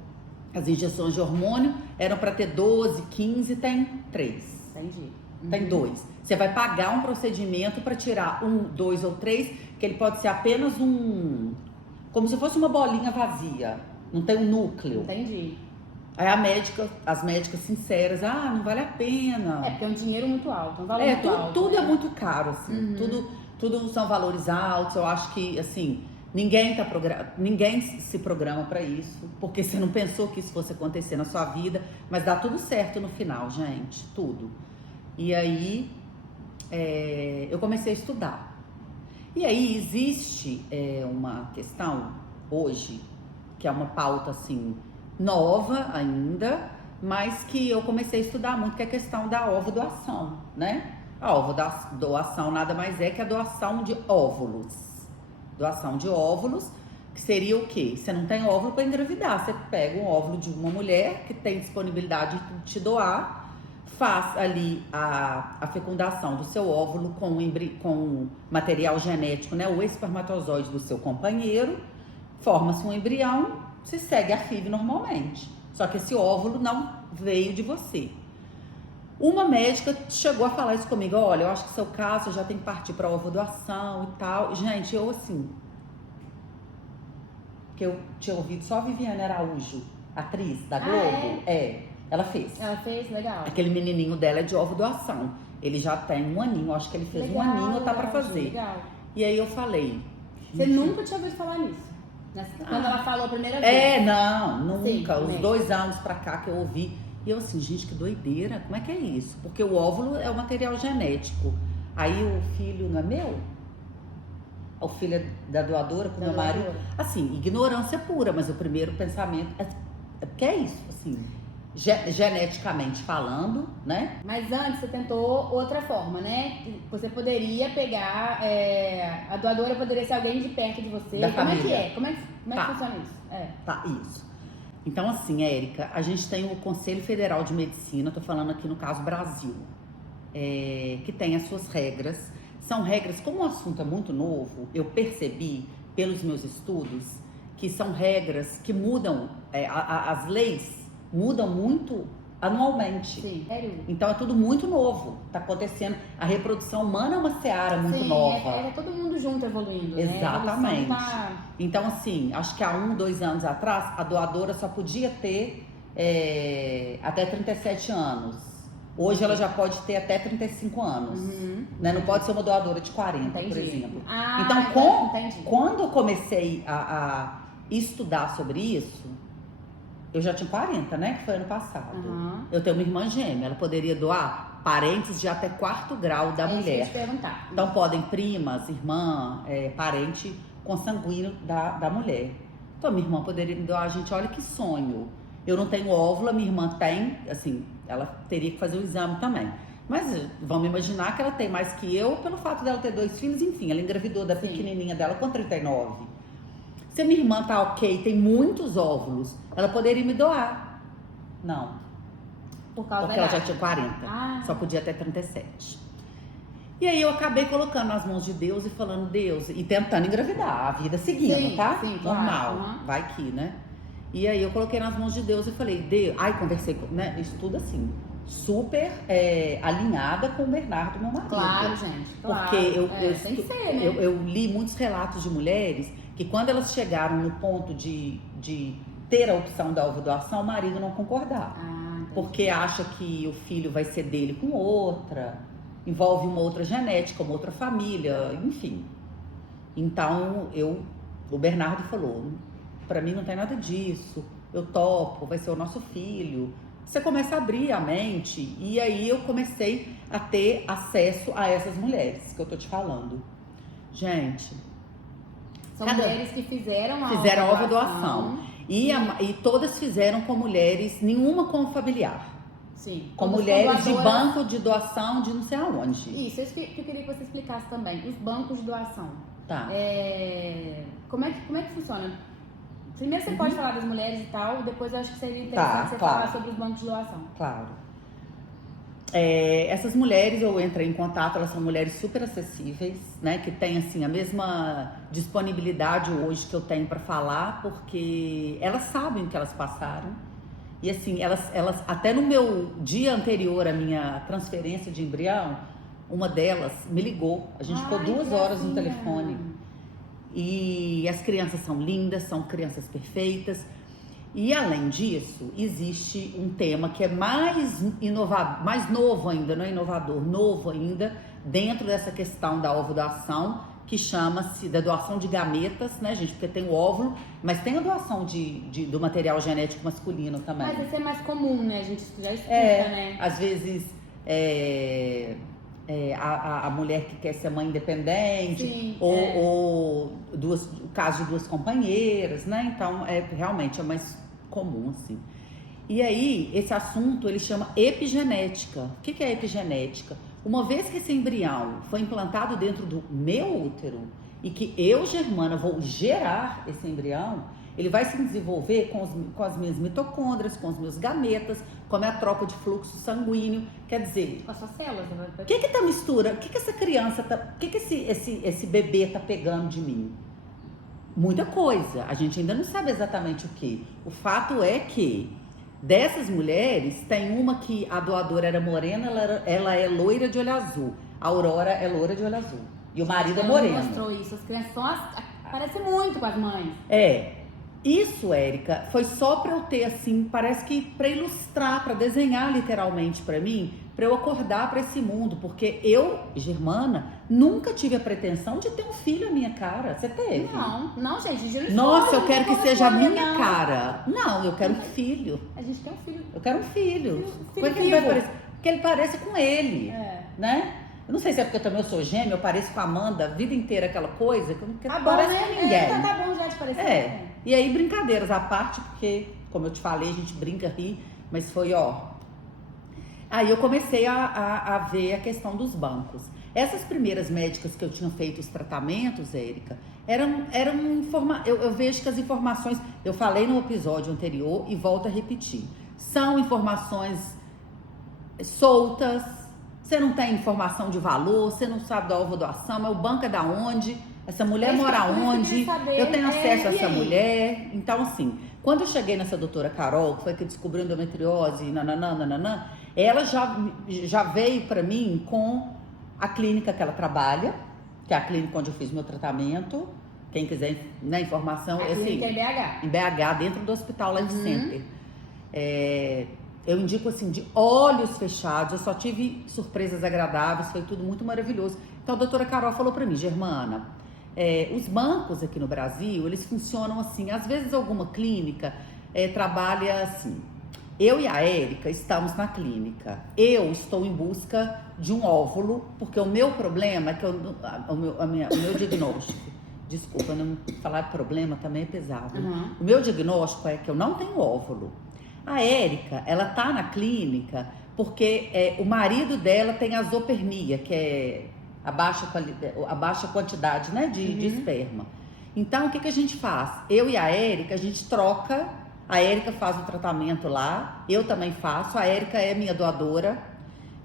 as injeções de hormônio, eram para ter 12, 15, tem 3. Entendi. Tem 2. Você vai pagar um procedimento para tirar 1, 2 ou 3, que ele pode ser apenas como se fosse uma bolinha vazia, não tem um núcleo. Entendi. Aí as médicas sinceras, não vale a pena. Porque é um dinheiro muito alto, um valor muito alto. Tudo né? é muito caro, assim. Tudo são valores altos. Eu acho que, assim, ninguém se programa para isso, porque você não pensou que isso fosse acontecer na sua vida, mas dá tudo certo no final, gente, tudo. E aí, eu comecei a estudar. E aí existe uma questão hoje, que é uma pauta, assim, nova ainda, mas que eu comecei a estudar muito, que é a questão da ovodoação, né? A ovodoação nada mais é que a doação de óvulos. Doação de óvulos, que seria o quê? Você não tem óvulo para engravidar, você pega um óvulo de uma mulher que tem disponibilidade de te doar, faz ali a fecundação do seu óvulo com material genético, né? O espermatozoide do seu companheiro, forma-se um embrião, se segue a FIV normalmente. Só que esse óvulo não veio de você. Uma médica chegou a falar isso comigo, olha, eu acho que seu caso já tem que partir para ovodoação e tal. Gente, eu assim, que eu tinha ouvido só a Viviane Araújo, atriz da Globo, ela fez. Ela fez, legal. Aquele menininho dela é de ovodoação. Ele já tem 1 aninho, acho que ele fez legal, 1 aninho, tá para fazer. Legal. E aí eu falei... Você nunca tinha ouvido falar nisso? Quando ela falou a primeira vez? Não, nunca. Sim, os 2 anos pra cá que eu ouvi. E eu assim, gente, que doideira. Como é que é isso? Porque o óvulo é o material genético. Aí o filho não é meu? O filho é da doadora com meu marido. Assim, ignorância pura, mas o primeiro pensamento é porque é isso, assim, geneticamente falando, né? Mas antes você tentou outra forma, né? Você poderia pegar, a doadora poderia ser alguém de perto de você. Da Como família. é que é? Como é que funciona isso? Tá, isso. Então, assim, Érica, a gente tem o Conselho Federal de Medicina, tô falando aqui no caso Brasil, que tem as suas regras. São regras, como o assunto é muito novo, eu percebi pelos meus estudos que são regras que mudam, as leis mudam muito anualmente. Sim, sério? Então é tudo muito novo, tá acontecendo. A reprodução humana é uma seara muito nova. É todo mundo junto evoluindo, Exatamente. Né? Então, assim, acho que há 1, 2 anos atrás, a doadora só podia ter até 37 anos. Hoje ela já pode ter até 35 anos. Né? Não pode ser uma doadora de 40, por exemplo. Então, quando eu comecei a estudar sobre isso, eu já tinha 40, né? Que foi ano passado. Eu tenho uma irmã gêmea, ela poderia doar parentes de até 4º grau da mulher. Isso que eu ia te perguntar. Então podem primas, irmã, parente consanguíneo da mulher. Então minha irmã poderia me doar, gente, olha que sonho. Eu não tenho óvulo, minha irmã tem, assim, ela teria que fazer o exame também. Mas vamos imaginar que ela tem mais que eu, pelo fato dela ter 2 filhos, enfim, ela engravidou da pequenininha dela com 39. Se a minha irmã tá ok, tem muitos óvulos, ela poderia me doar. Não. Por causa porque ela já tinha 40. Só podia até 37. E aí eu acabei colocando nas mãos de Deus e falando, Deus, e tentando engravidar, a vida seguindo, tá? Sim, normal. Claro. Vai que, né? E aí eu coloquei nas mãos de Deus e falei, Deus, conversei com, né, isso tudo assim, super alinhada com o Bernardo, meu marido. Claro, gente. Claro. Porque tem que ser, né? eu li muitos relatos de mulheres que quando elas chegaram no ponto de ter a opção da ovodoação, o marido não concordava. Porque acha que o filho vai ser dele com outra, envolve uma outra genética, uma outra família, enfim. Então, o Bernardo falou, pra mim não tem nada disso, eu topo, vai ser o nosso filho. Você começa a abrir a mente e aí eu comecei a ter acesso a essas mulheres que eu tô te falando. Gente... São mulheres que fizeram a ovodoação. E todas fizeram com mulheres, nenhuma com familiar. Sim. Com mulheres de banco de doação de não sei aonde. Isso que eu queria que você explicasse também. Os bancos de doação. Tá. Como é que funciona? Primeiro você pode falar das mulheres e tal, depois eu acho que seria interessante você falar sobre os bancos de doação. Claro. Essas mulheres, eu entrei em contato, elas são mulheres super acessíveis, né? Que têm, assim, a mesma disponibilidade hoje que eu tenho para falar, porque elas sabem o que elas passaram. E, assim, elas até no meu dia anterior à minha transferência de embrião, uma delas me ligou. A gente ficou 2 horas no telefone. E as crianças são lindas, são crianças perfeitas. E além disso, existe um tema que é mais inovador, mais novo ainda, não é inovador, novo ainda, dentro dessa questão da ovodoação, que chama-se da doação de gametas, né, gente? Porque tem o óvulo, mas tem a doação do material genético masculino também. Mas esse é mais comum, né? A gente já escuta, né? Às vezes a mulher que quer ser mãe independente, sim, ou o caso de 2 companheiras, né? Então, realmente é mais comum, assim. E aí, esse assunto, ele chama epigenética. O que é epigenética? Uma vez que esse embrião foi implantado dentro do meu útero e que eu, Germana, vou gerar esse embrião, ele vai se desenvolver com as minhas mitocôndrias, com os meus gametas, com a minha troca de fluxo sanguíneo. Quer dizer... Com as suas células. O que tá mistura? O que essa criança tá... O que esse bebê tá pegando de mim? Muita coisa. A gente ainda não sabe exatamente o que. O fato é que dessas mulheres, tem uma que a doadora era morena, ela é loira de olho azul. A Aurora é loira de olho azul. E o marido é moreno. Ela mostrou isso. As crianças parecem muito com as mães. Isso, Érica, foi só pra eu ter, assim, parece que pra ilustrar, pra desenhar literalmente pra mim, pra eu acordar pra esse mundo, porque eu, Germana, nunca tive a pretensão de ter um filho à minha cara. Você teve? Não, gente. Nossa, eu quero que seja a minha cara. Não, eu quero um filho. A gente quer um filho. Eu quero um filho. Como é que ele vai parecer? Que ele pareça com ele, né? Eu não sei se é porque eu também sou gêmea, eu pareço com a Amanda a vida inteira, aquela coisa, que eu não pareço com ninguém. Tá bom já de parecer. E aí, brincadeiras à parte, porque, como eu te falei, a gente brinca, ri, mas foi, Aí eu comecei a ver a questão dos bancos. Essas primeiras médicas que eu tinha feito os tratamentos, Érica, eu vejo que as informações, eu falei no episódio anterior e volto a repetir, são informações soltas, você não tem informação de valor, você não sabe da ovodoação, mas o banco é da onde, essa mulher mora onde, eu tenho acesso a essa mulher. Então, assim, quando eu cheguei nessa doutora Carol, que foi que descobriu endometriose e nananã, ela já veio pra mim com a clínica que ela trabalha, que é a clínica onde eu fiz meu tratamento. Quem quiser, né, informação, é assim, em BH. Em BH, dentro do hospital Life Center. Eu indico, assim, de olhos fechados. Eu só tive surpresas agradáveis, foi tudo muito maravilhoso. Então a doutora Carol falou pra mim, Germana, os bancos aqui no Brasil, eles funcionam assim. Às vezes alguma clínica trabalha assim. Eu e a Érica estamos na clínica. Eu estou em busca de um óvulo, porque o meu problema é que o meu diagnóstico, desculpa, não falar problema também é pesado. O meu diagnóstico é que eu não tenho óvulo. A Érica, ela tá na clínica porque o marido dela tem azopermia, que é a baixa quantidade, né, de esperma. Então, o que a gente faz? Eu e a Érica, a gente troca. A Érica faz o tratamento lá, eu também faço. A Érica é minha doadora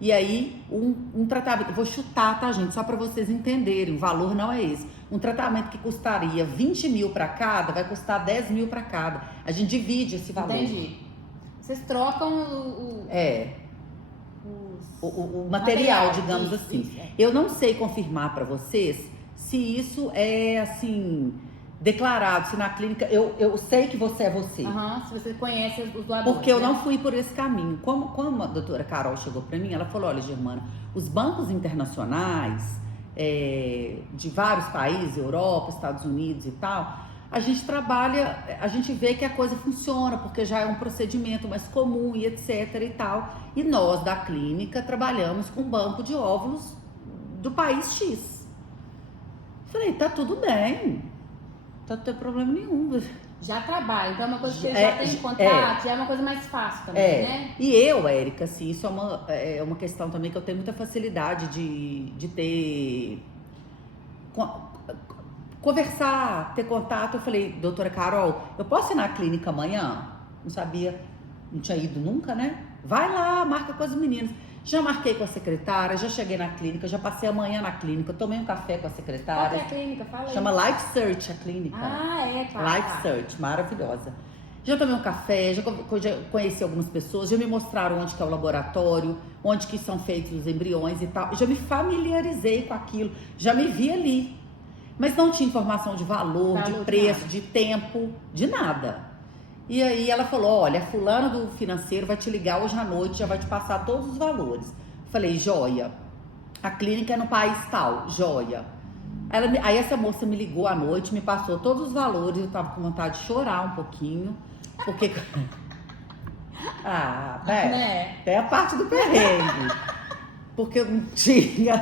E aí, um tratamento, vou chutar, tá, gente? Só para vocês entenderem, o valor não é esse. Um tratamento que custaria 20 mil para cada, vai custar 10 mil para cada. A gente divide esse valor. Entendi. Vocês trocam o material, digamos isso, assim. Isso, é. Eu não sei confirmar para vocês se isso é, assim, declarado, se na clínica... Eu sei que você é você. Se você conhece os doadores. Porque eu né? não fui por esse caminho. Como a doutora Carol chegou para mim, ela falou, olha, Germana, os bancos internacionais de vários países, Europa, Estados Unidos e tal, a gente trabalha, a gente vê que a coisa funciona, porque já é um procedimento mais comum e etc e tal. E nós, da clínica, trabalhamos com banco de óvulos do país X. Falei, tá tudo bem, não tem problema nenhum. Já trabalha, então é uma coisa que ele já tem contato, já é uma coisa mais fácil também, né? E eu, Érica, assim, isso é uma questão também que eu tenho muita facilidade de ter... Conversar, ter contato. Eu falei, doutora Carol, eu posso ir na clínica amanhã? Não sabia, não tinha ido nunca, né? Vai lá, marca com as meninas. Já marquei com a secretária, já cheguei na clínica, já passei a manhã na clínica, tomei um café com a secretária. Qual que é a clínica? Fala aí. Chama Life Search a clínica. Tá. Life Search, maravilhosa. Já tomei um café, já conheci algumas pessoas, já me mostraram onde que é o laboratório, onde que são feitos os embriões e tal. Já me familiarizei com aquilo, já me vi ali. Mas não tinha informação de valor, de preço, de tempo, de nada. E aí ela falou, olha, fulano do financeiro vai te ligar hoje à noite, já vai te passar todos os valores. Falei, joia. A clínica é no país tal, joia. Aí essa moça me ligou à noite, me passou todos os valores, eu tava com vontade de chorar um pouquinho, porque... Né? Tem a parte do perrengue. Porque eu não tinha...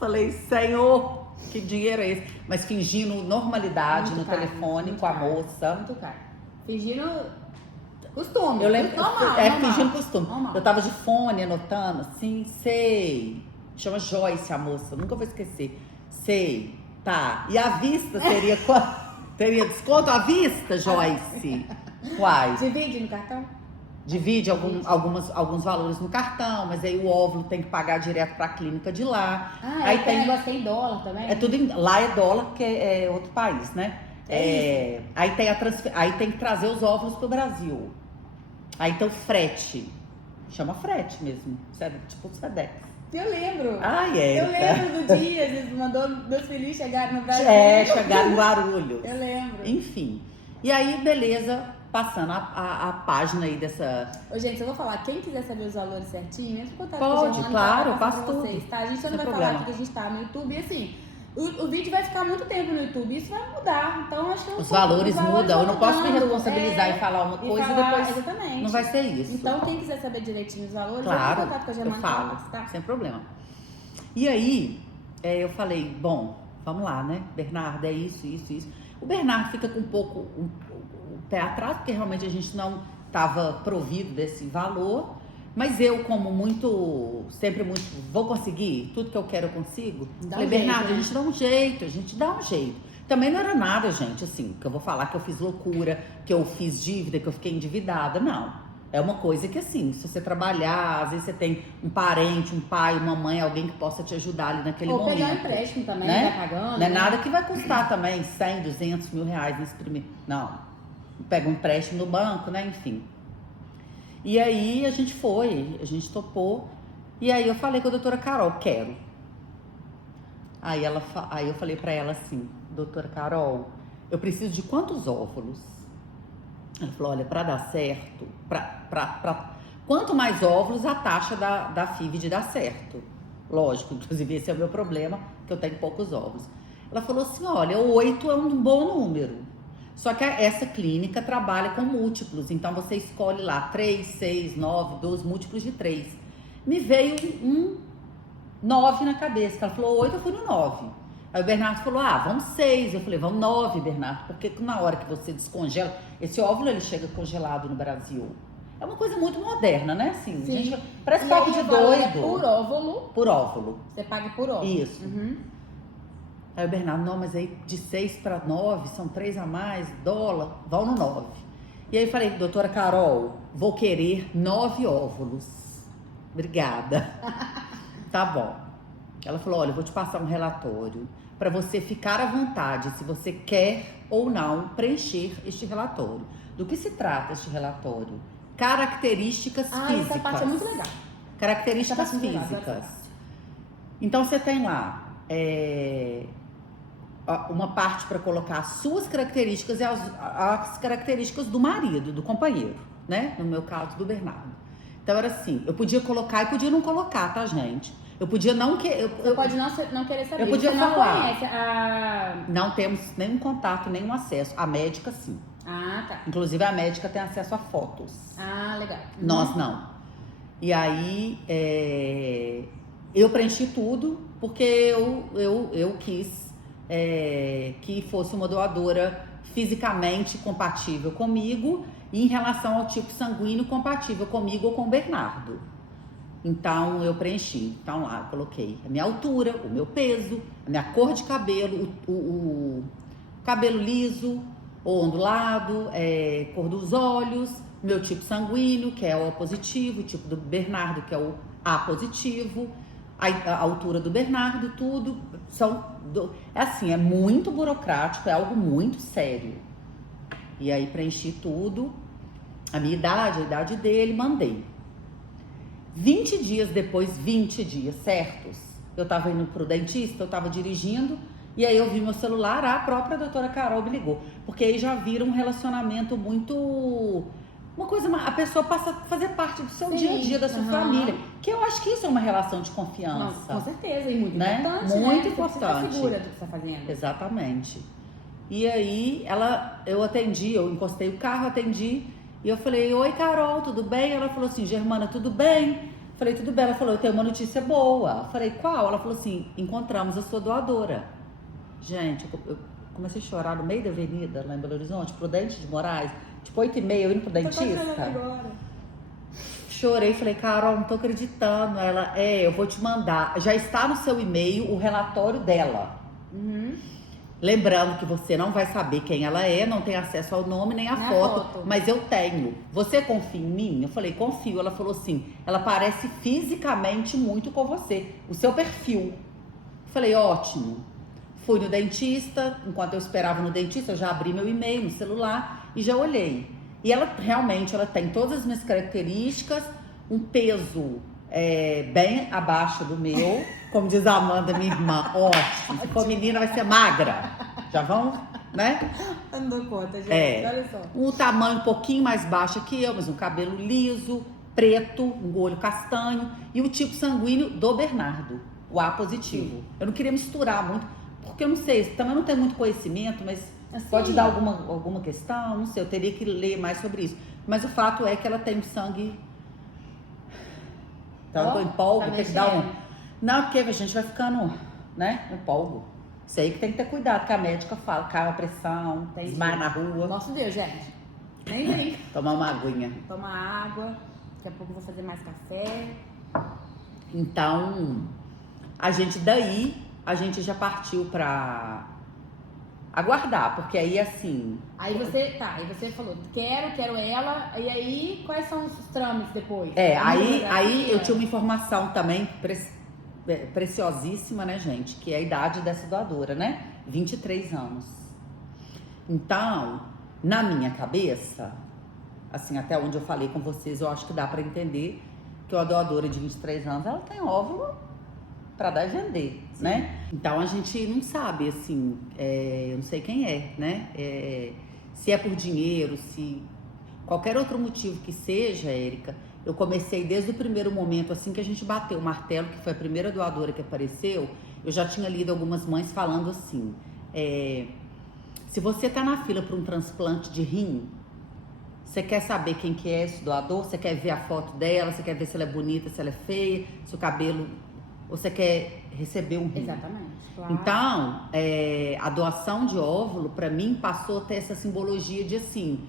Falei, Senhor, que dinheiro é esse? Mas fingindo normalidade no telefone com a moça. Muito caro. Fingindo costume. Eu lembro, normal. fingindo costume. Normal. Eu tava de fone anotando assim, sei. Chama Joyce a moça, nunca vou esquecer. Sei, tá. E a vista seria teria desconto à vista, Joyce? Uai. Divide no cartão? Divide alguns valores no cartão, mas aí o óvulo tem que pagar direto pra clínica de lá. Aí tem negócio tem dólar também? É tudo lá é dólar, porque é outro país, né? Aí tem que trazer os óvulos pro Brasil. Aí tem o frete. Chama frete mesmo. Tipo o Sedex. Eu lembro. Eu lembro do dia, eles mandou meus filhos chegarem no Brasil. Chegaram em Guarulhos. Eu lembro. Enfim. E aí, beleza, passando a página aí dessa... Ô, gente, eu vou falar, quem quiser saber os valores certinhos, entre em contato Pode, com o Germano, claro, eu faço pra tudo. vocês, tá? A gente só não vai problema. falar aqui que a gente tá no YouTube, e assim, o vídeo vai ficar muito tempo no YouTube, isso vai mudar, então acho que... Os valores mudam, eu não posso me mudando, responsabilizar e falar uma coisa e depois exatamente. não vai ser isso. Então, quem quiser saber direitinho os valores, Claro, entre em contato com a Germano, eu falo, tá? sem problema. E aí, eu falei, bom, vamos lá, né? Bernardo, é isso. O Bernardo fica com um pouco o pé atrás, porque realmente a gente não estava provido desse valor. Mas eu, como sempre muito, vou conseguir, tudo que eu quero eu consigo. Falei, Bernardo, né? a gente dá um jeito. Também não era nada, gente, assim, que eu vou falar que eu fiz loucura, que eu fiz dívida, que eu fiquei endividada, não. É uma coisa que, assim, se você trabalhar, às vezes você tem um parente, um pai, uma mãe, alguém que possa te ajudar ali naquele momento. Ou pegar um empréstimo também, né? Vai pagando. Não é né? nada que vai custar também 100, 200 mil reais nesse primeiro... Não. Pega um empréstimo no banco, né? Enfim. E aí a gente topou. E aí eu falei com a doutora Carol, quero. Aí eu falei pra ela assim, doutora Carol, eu preciso de quantos óvulos? Ela falou, olha, pra dar certo, quanto mais óvulos, a taxa da FIV de dar certo. Lógico, inclusive esse é o meu problema, que eu tenho poucos óvulos. Ela falou assim, olha, 8 é um bom número. Só que essa clínica trabalha com múltiplos, então você escolhe lá 3, 6, 9, 12 múltiplos de 3. Me veio um 9 na cabeça. Ela falou 8, eu fui no 9. Aí o Bernardo falou, vamos 6. Eu falei, vamos 9, Bernardo, porque na hora que você descongela, esse óvulo ele chega congelado no Brasil. É uma coisa muito moderna, né? Assim, Sim. Gente, parece E papo aí de o valor doido. É por óvulo. Por óvulo. Você paga por óvulo. Isso. Uhum. Aí o Bernardo, não, mas aí de 6 para 9, são 3 a mais, dólar, vão no 9. E aí eu falei, doutora Carol, vou querer 9 óvulos. Obrigada. Tá bom. Ela falou, olha, eu vou te passar um relatório para você ficar à vontade se você quer ou não preencher este relatório. Do que se trata este relatório? Características físicas. Essa parte é muito legal. Características Essa parte é muito físicas. legal. Então você tem lá uma parte para colocar as suas características e as características do marido, do companheiro, né? No meu caso, do Bernardo. Então era assim, eu podia colocar e podia não colocar, tá, gente? Eu podia não querer. Você pode não querer saber. Eu podia você falar. não conhece a... Não temos nenhum contato, nenhum acesso. A médica, sim. Ah, tá. Inclusive, a médica tem acesso a fotos. Ah, legal. Nós não. E aí, eu preenchi tudo porque eu quis que fosse uma doadora fisicamente compatível comigo e em relação ao tipo sanguíneo compatível comigo ou com o Bernardo. Então, eu preenchi. Então, lá, eu coloquei a minha altura, o meu peso, a minha cor de cabelo, o cabelo liso ou ondulado, cor dos olhos, meu tipo sanguíneo, que é o O positivo, o tipo do Bernardo, que é o A positivo, a altura do Bernardo, tudo. É assim, é muito burocrático, é algo muito sério. E aí, preenchi tudo, a minha idade, a idade dele, mandei. 20 dias depois, 20 dias certos, eu tava indo pro dentista, eu tava dirigindo, e aí eu vi meu celular, a própria doutora Carol me ligou. Porque aí já vira um relacionamento muito... Uma coisa, a pessoa passa a fazer parte do seu dia a dia, da sua família. Que eu acho que isso é uma relação de confiança. Não, com certeza, e muito importante, Muito né? importante. Você tá segura do que você tá fazendo. Exatamente. E aí, eu atendi, eu encostei o carro, atendi, e eu falei, oi Carol, tudo bem? Ela falou assim, Germana, tudo bem? Falei, tudo bem. Ela falou, eu tenho uma notícia boa. Falei, qual? Ela falou assim, encontramos a sua doadora. Gente, eu comecei a chorar no meio da avenida, lá em Belo Horizonte, Prudente de Moraes, tipo 8h30, eu indo pro dentista. Agora. Chorei, falei, Carol, não tô acreditando. Ela, eu vou te mandar. Já está no seu e-mail o relatório dela. Uhum. Lembrando que você não vai saber quem ela é, não tem acesso ao nome nem à foto, mas eu tenho. Você confia em mim? Eu falei, confio. Ela falou assim, ela parece fisicamente muito com você, o seu perfil. Eu falei, ótimo. Fui no dentista, enquanto eu esperava no dentista, eu já abri meu e-mail no celular e já olhei. E ela realmente, ela tem todas as minhas características, um peso bem abaixo do meu, como diz a Amanda, minha irmã, ótimo. Se for menina, vai ser magra. Já vão, né? Eu não dou conta, gente. Olha só. Um tamanho um pouquinho mais baixo que eu, mas um cabelo liso, preto, um olho castanho e o tipo sanguíneo do Bernardo, o A positivo. Sim. Eu não queria misturar muito, porque eu não sei, também não tenho muito conhecimento, mas assim, pode dar alguma questão, não sei, eu teria que ler mais sobre isso. Mas o fato é que ela tem sangue... Então eu empolgo, tem que dar um... Não, porque a gente vai ficando, né, empolgo. Isso aí que tem que ter cuidado, que a médica fala, cai a pressão, desmaia na rua. Nosso Deus, gente. Nem vem. Tomar uma aguinha. Toma água, daqui a pouco eu vou fazer mais café. Então, a gente já partiu pra aguardar, porque aí assim... Aí você falou, quero ela, e aí quais são os trâmites depois? Aí eu tinha uma informação também preciosíssima, né, gente? Que é a idade dessa doadora, né? 23 anos. Então, na minha cabeça, assim, até onde eu falei com vocês, eu acho que dá pra entender que uma doadora de 23 anos, ela tem óvulo pra dar e vender, sim, né? Então, a gente não sabe, assim, eu não sei quem é, né? Se é por dinheiro, se qualquer outro motivo que seja, Érica, eu comecei desde o primeiro momento, assim que a gente bateu o martelo, que foi a primeira doadora que apareceu, eu já tinha lido algumas mães falando assim, se você tá na fila para um transplante de rim, você quer saber quem que é esse doador, você quer ver a foto dela, você quer ver se ela é bonita, se ela é feia, se o cabelo... ou você quer receber um rim. Exatamente, claro. Então, a doação de óvulo, para mim, passou a ter essa simbologia de assim,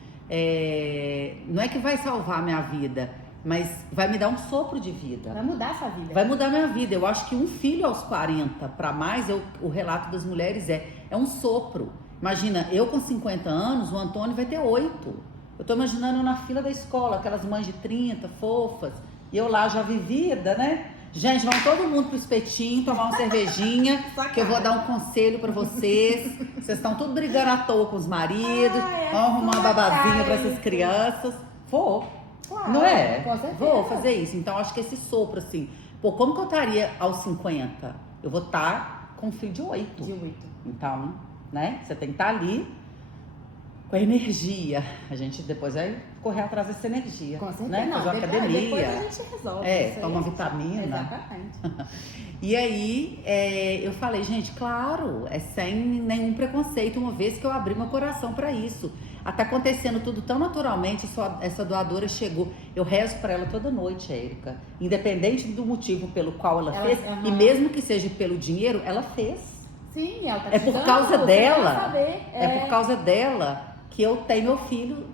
não é que vai salvar a minha vida, mas vai me dar um sopro de vida. Vai mudar a sua vida. Vai mudar a minha vida. Eu acho que um filho aos 40, para mais, o relato das mulheres é um sopro. Imagina, eu com 50 anos, o Antônio vai ter 8. Eu tô imaginando na fila da escola, aquelas mães de 30, fofas, E eu lá já vivida, né? Gente, vamos todo mundo pro espetinho, tomar uma cervejinha, que eu vou dar um conselho pra vocês. Vocês estão tudo brigando à toa com os maridos, vão arrumar uma babazinha pra essas crianças. Vou, Claro, não é? com certeza. Vou fazer isso. Então, acho que esse sopro, assim, pô, como que eu estaria aos 50? Eu vou estar com um filho de 8. De 8. Então, né? Você tem que estar ali com a energia. A gente depois vai correr atrás dessa energia. Com certeza. Né? Não, Fazer uma depois academia. a gente resolve. É, isso aí toma a gente- vitamina. Exatamente. E aí, eu falei, gente, claro, é sem nenhum preconceito, uma vez que eu abri meu coração pra isso. Tá acontecendo tudo tão naturalmente, essa doadora chegou. Eu rezo pra ela toda noite, Érica. Independente do motivo pelo qual ela fez, aham. e mesmo que seja pelo dinheiro, ela fez. Sim, ela tá É te por dando, causa você dela. vai saber. É por causa dela que eu tenho meu filho.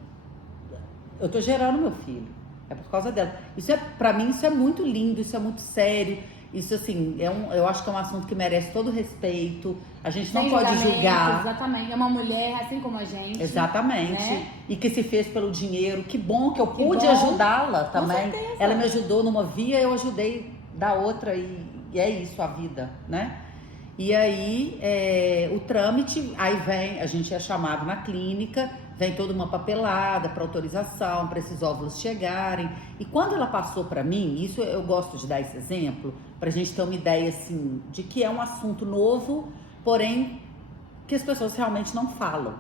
Eu tô gerando meu filho. É por causa dela. Isso pra mim, isso é muito lindo, isso é muito sério. Isso, assim, eu acho que é um assunto que merece todo o respeito. A gente não Sem pode julgamento, julgar. Exatamente. É uma mulher assim como a gente. Exatamente. né? E que se fez pelo dinheiro. Que bom que eu Que pude bom. ajudá-la também. certeza. Ela me ajudou numa via, eu ajudei da outra. E é isso a vida, né? E aí, o trâmite, aí vem, a gente é chamado na clínica, vem toda uma papelada para autorização, para esses óvulos chegarem. E quando ela passou para mim, isso eu gosto de dar esse exemplo, para a gente ter uma ideia, assim, de que é um assunto novo, porém, que as pessoas realmente não falam.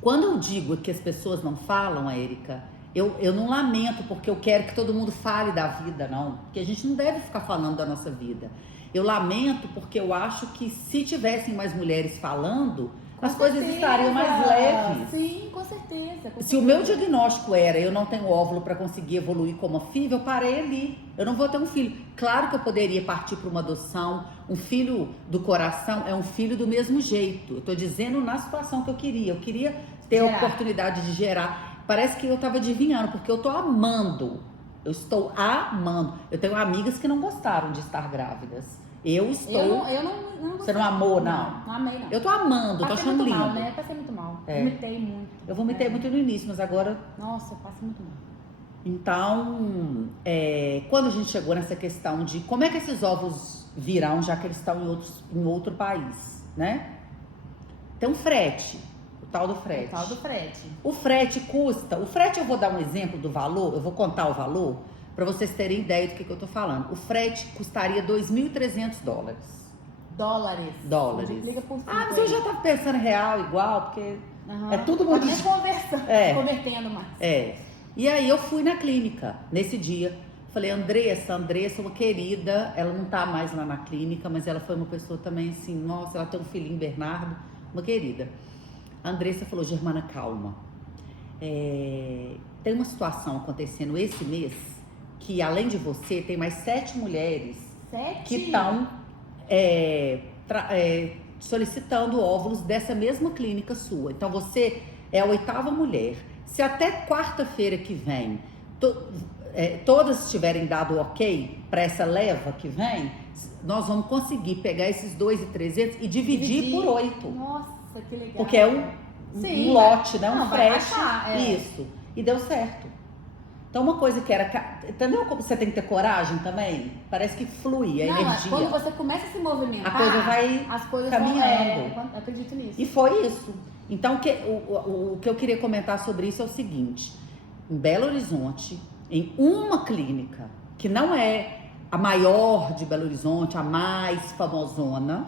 Quando eu digo que as pessoas não falam, Érica, eu não lamento porque eu quero que todo mundo fale da vida, não. Porque a gente não deve ficar falando da nossa vida. Eu lamento porque eu acho que se tivessem mais mulheres falando, as coisas estariam mais leves. Sim, com certeza. Se o meu diagnóstico era eu não tenho óvulo para conseguir evoluir como FIV, eu parei ali. Eu não vou ter um filho. Claro que eu poderia partir para uma adoção. Um filho do coração é um filho do mesmo jeito. Eu tô dizendo na situação que eu queria. Eu queria ter a oportunidade de gerar. Parece que eu tava adivinhando, porque eu tô amando. Eu estou amando. Eu tenho amigas que não gostaram de estar grávidas. Eu estou. Eu não Você não amou, não? Não amei, não. Eu tô amando, tô Passei achando muito lindo. mal, né? Passei muito mal. É. Vomitei muito. Eu vomitei muito no início, mas agora. Nossa, eu passei muito mal. Então, quando a gente chegou nessa questão de como é que esses ovos virão, já que eles estão em outro país, né? Tem um frete, o tal do frete. O tal do frete. O frete custa. O frete, eu vou dar um exemplo do valor, eu vou contar o valor, para vocês terem ideia do que eu tô falando. O frete custaria $2.300. Dólares. Multiplica por 5. Ah, mas eu já tava pensando em real igual, porque é tudo Tá muito. nem convertendo mais. E aí eu fui na clínica nesse dia. Falei, Andressa é uma querida. Ela não tá mais lá na clínica, mas ela foi uma pessoa também assim, nossa, ela tem um filhinho Bernardo, uma querida. A Andressa falou, Germana, calma. Tem uma situação acontecendo esse mês que além de você, tem mais 7 mulheres 7? que estão solicitando óvulos dessa mesma clínica sua. Então você é a 8ª mulher. Se até quarta-feira que vem todas tiverem dado ok para essa leva que vem, nós vamos conseguir pegar esses 2.300 e dividir por 8. Nossa, que legal. Porque é um lote, né? Um vai frete. baixar, Isso. E deu certo. Então, uma coisa que era. Entendeu como você tem que ter coragem também? Parece que flui a energia. Quando você começa a se movimentar, a coisa vai as coisas caminhando. Eu acredito nisso. E foi isso. Então, o que eu queria comentar sobre isso é o seguinte: em Belo Horizonte, em uma clínica, que não é a maior de Belo Horizonte, a mais famosona,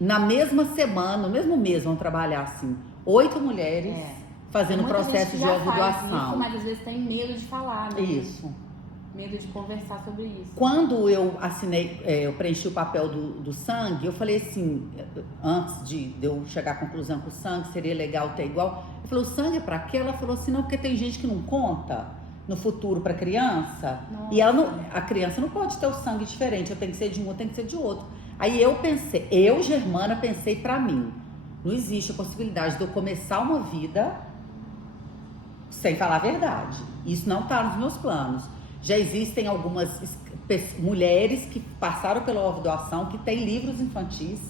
na mesma semana, no mesmo mês, vão trabalhar assim, 8 mulheres fazendo o processo de ovulação. Isso, mas às vezes tem medo de falar, né? Isso. Medo de conversar sobre isso. Quando eu assinei, eu preenchi o papel do sangue, eu falei assim, antes de eu chegar à conclusão que o sangue seria legal ter igual, eu falei, o sangue é pra quê? Ela falou assim, não, porque tem gente que não conta no futuro pra criança. Nossa. E a criança não pode ter o sangue diferente, eu tenho que ser de um, eu tenho que ser de outro. Aí eu pensei, Germana, pensei pra mim, não existe a possibilidade de eu começar uma vida sem falar a verdade. Isso não tá nos meus planos. Já existem algumas mulheres que passaram pela ovulação, que têm livros infantis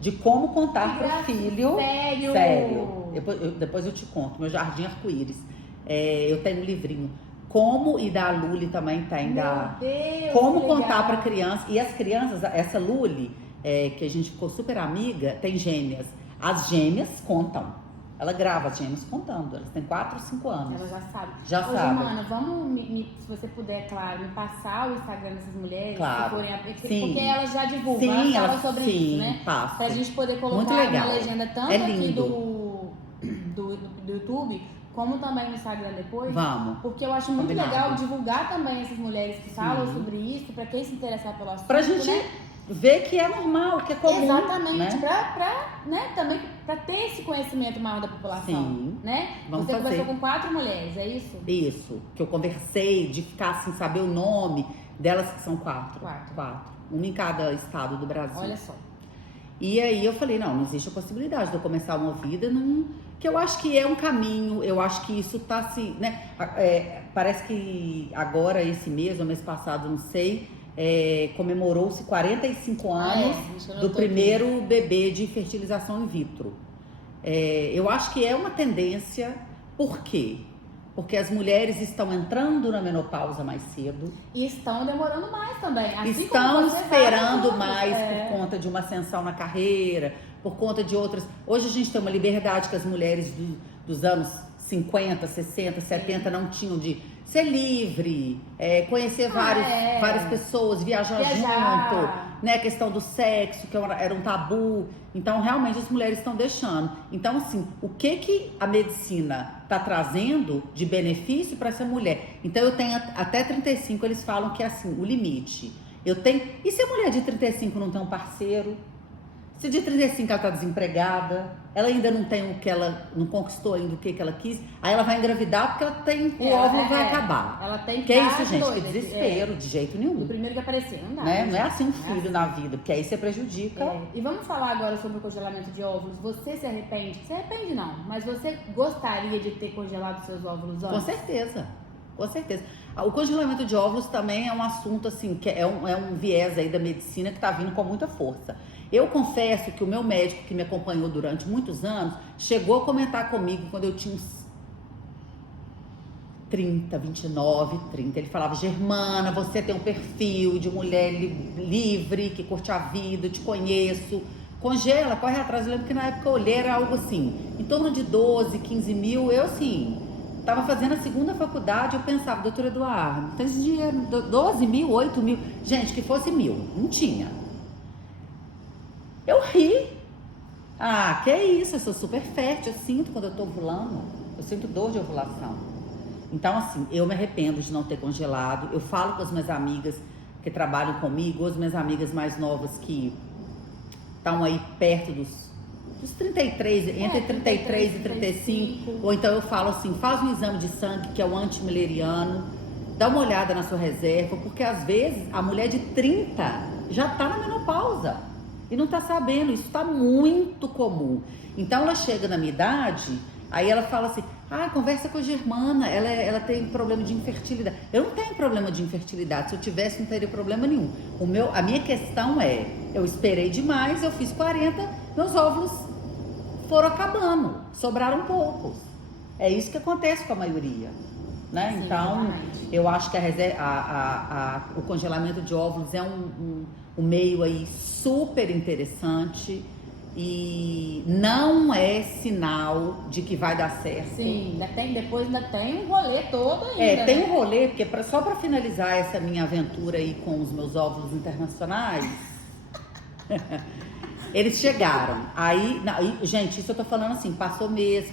de como contar para o filho. Sério? Depois eu te conto, meu Jardim Arco-Íris. Eu tenho um livrinho. como, e da Luli também tem, Meu da Deus, como que contar legal. para criança. E as crianças, essa Luli, que a gente ficou super amiga, tem gêmeas. As gêmeas contam. Ela grava as gêmeas contando. Elas têm 4 ou 5 anos. Ela já sabe. Já Ô, sabe. Germana, vamos, se você puder, claro, me passar o Instagram dessas mulheres, Claro. se forem, Sim. porque elas já divulgam, Sim, elas falam elas sobre sim, isso, né? passo. Pra gente poder Muito colocar legal. na legenda tanto É aqui lindo. do YouTube, como também no Instagram depois. Vamos. Porque eu acho muito Combinado. legal divulgar também essas mulheres que falam Sim. sobre isso, pra quem se interessar pelo assunto, Pra gente né? ver que é normal, que é comum. Exatamente, né? também pra ter esse conhecimento maior da população, Sim. né? Vamos Você fazer. conversou com 4 mulheres, é isso? Isso, que eu conversei, de ficar assim, saber o nome delas, que são 4. 4. Uma em cada estado do Brasil. Olha só. E aí eu falei, não existe a possibilidade de eu começar uma vida que eu acho que é um caminho, eu acho que isso tá assim, né? Parece que agora, esse mês, ou mês passado, não sei, comemorou-se 45 anos do primeiro bebê de fertilização in vitro. Eu acho que é uma tendência, por quê? Porque as mulheres estão entrando na menopausa mais cedo. E estão demorando mais também. Assim Estão como você, esperando várias mais outras. por conta de uma ascensão na carreira, por conta de outras. Hoje a gente tem uma liberdade que as mulheres dos anos 50, 60, 70 não tinham, de ser livre, conhecer várias pessoas, viajar junto, né? A questão do sexo, que era um tabu. Então, realmente, as mulheres estão deixando. Então, assim, o que a medicina está trazendo de benefício para essa mulher? Então, eu tenho até 35, eles falam que é assim, o limite. E se a mulher de 35 não tem um parceiro? Se de 35 ela está desempregada, ela ainda não tem não conquistou ainda o que ela quis, aí ela vai engravidar porque ela tem, o óvulo vai acabar. Ela tem que é isso, tá gente? doida, Que desespero, de jeito nenhum. Do primeiro que aparecer, não dá. Né? Não é assim um filho na vida, porque aí você prejudica. E vamos falar agora sobre o congelamento de óvulos. Você se arrepende? Se arrepende não, mas você gostaria de ter congelado seus óvulos antes? Com certeza, com certeza. O congelamento de óvulos também é um assunto assim, que é um viés aí da medicina que está vindo com muita força. Eu confesso que o meu médico, que me acompanhou durante muitos anos, chegou a comentar comigo quando eu tinha uns 30, 29, 30. Ele falava, Germana, você tem um perfil de mulher livre, que curte a vida, eu te conheço. Congela, corre atrás. Eu lembro que na época eu olhei, era algo assim, em torno de 12, 15 mil. Eu assim, estava fazendo a segunda faculdade, eu pensava, doutor Eduardo, não tem esse dinheiro, 12 mil, 8 mil. Gente, que fosse 1.000, não tinha. Eu ri. Ah, que é isso, eu sou super fértil, eu sinto quando eu tô ovulando, eu sinto dor de ovulação. Então, assim, eu me arrependo de não ter congelado. Eu falo com as minhas amigas que trabalham comigo, as minhas amigas mais novas que estão aí perto dos 33, entre 33 e 35. Ou então eu falo assim, faz um exame de sangue, que é o antimileriano, dá uma olhada na sua reserva, porque às vezes a mulher de 30 já tá na menopausa e não tá sabendo, isso tá muito comum. Então ela chega na minha idade, aí ela fala assim, conversa com a Germana, ela tem problema de infertilidade. Eu não tenho problema de infertilidade, se eu tivesse não teria problema nenhum. A minha questão eu esperei demais, eu fiz 40, meus óvulos foram acabando, sobraram poucos. É isso que acontece com a maioria, né? Sim, então, exatamente. eu acho que o congelamento de óvulos é um meio aí super interessante e não é sinal de que vai dar certo. Sim, depois ainda tem um rolê todo ainda. Tem um rolê, porque só para finalizar essa minha aventura aí com os meus óvulos internacionais, eles chegaram. Aí, gente, isso eu tô falando assim, passou mês,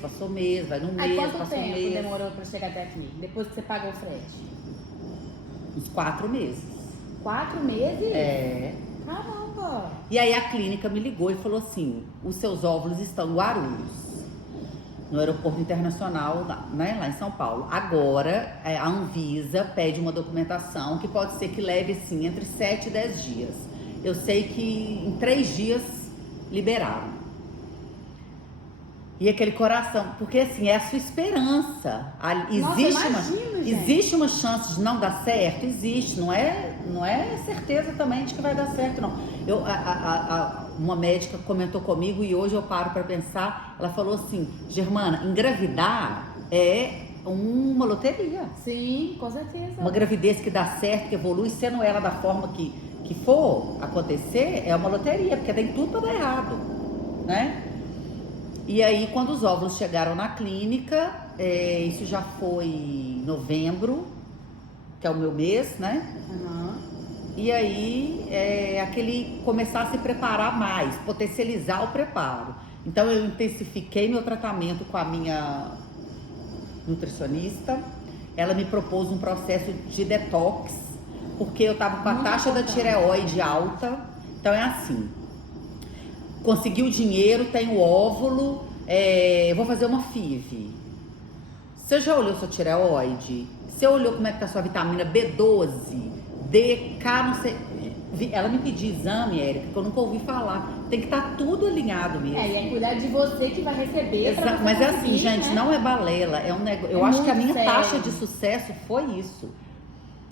vai no mês, Aí quanto passou tempo mês. demorou pra chegar até aqui? Depois que você pagou o frete? Uns 4 meses. 4 meses? É. Caramba! E aí a clínica me ligou e falou assim, os seus óvulos estão em Guarulhos, no aeroporto internacional, né, lá em São Paulo. Agora, a Anvisa pede uma documentação que pode ser que leve, assim, entre 7 e 10 dias. Eu sei que em 3 dias liberaram. E aquele coração, porque assim, é a sua esperança. Existe uma chance de não dar certo? Existe, não é certeza também de que vai dar certo, não. Uma médica comentou comigo e hoje eu paro para pensar, ela falou assim, Germana, engravidar é uma loteria. Sim, com certeza. Uma gravidez que dá certo, que evolui, sendo ela da forma que for acontecer, é uma loteria, porque tem tudo para dar errado, né? E aí, quando os óvulos chegaram na clínica, isso já foi em novembro, que é o meu mês, né? Uhum. E aí, aquele começar a se preparar mais, potencializar o preparo. Então, eu intensifiquei meu tratamento com a minha nutricionista. Ela me propôs um processo de detox, porque eu tava com a taxa da tireoide alta. Então, é assim, consegui o dinheiro, tenho o óvulo, eu vou fazer uma FIV. Você já olhou sua tireoide? Você olhou como é que tá sua vitamina B12, D, K, não sei. Ela me pediu exame, Érica, que eu nunca ouvi falar. Tem que estar tudo alinhado mesmo. E é cuidar de você que vai receber. Pra você mas é assim, conseguir, gente, né? não é balela, é um negócio. Eu acho que a minha sério. taxa de sucesso foi isso.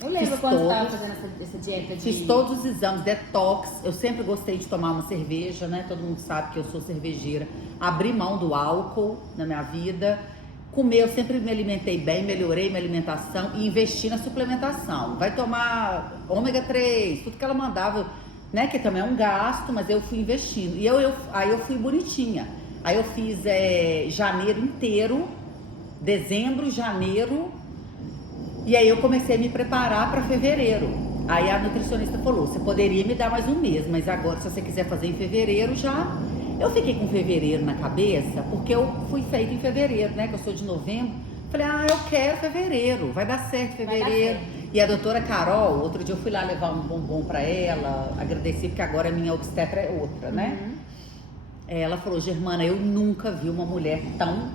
Eu lembro Fiz quando você estava todos. fazendo essa dieta de... Fiz todos os exames, detox. Eu sempre gostei de tomar uma cerveja, né? Todo mundo sabe que eu sou cervejeira. Abri mão do álcool na minha vida. Comer, eu sempre me alimentei bem, melhorei minha alimentação e investi na suplementação. Vai tomar ômega 3, tudo que ela mandava, né? Que também é um gasto, mas eu fui investindo. E aí eu fui bonitinha. Aí eu fiz janeiro inteiro, dezembro, janeiro. E aí eu comecei a me preparar para fevereiro. Aí a nutricionista falou, você poderia me dar mais um mês, mas agora se você quiser fazer em fevereiro já... Eu fiquei com fevereiro na cabeça, porque eu fui feita em fevereiro, né? Que eu sou de novembro. Falei, eu quero fevereiro, vai dar certo fevereiro. E a doutora Carol, outro dia eu fui lá levar um bombom pra ela, agradecer, porque agora a minha obstetra é outra, né? Ela falou, Germana, eu nunca vi uma mulher tão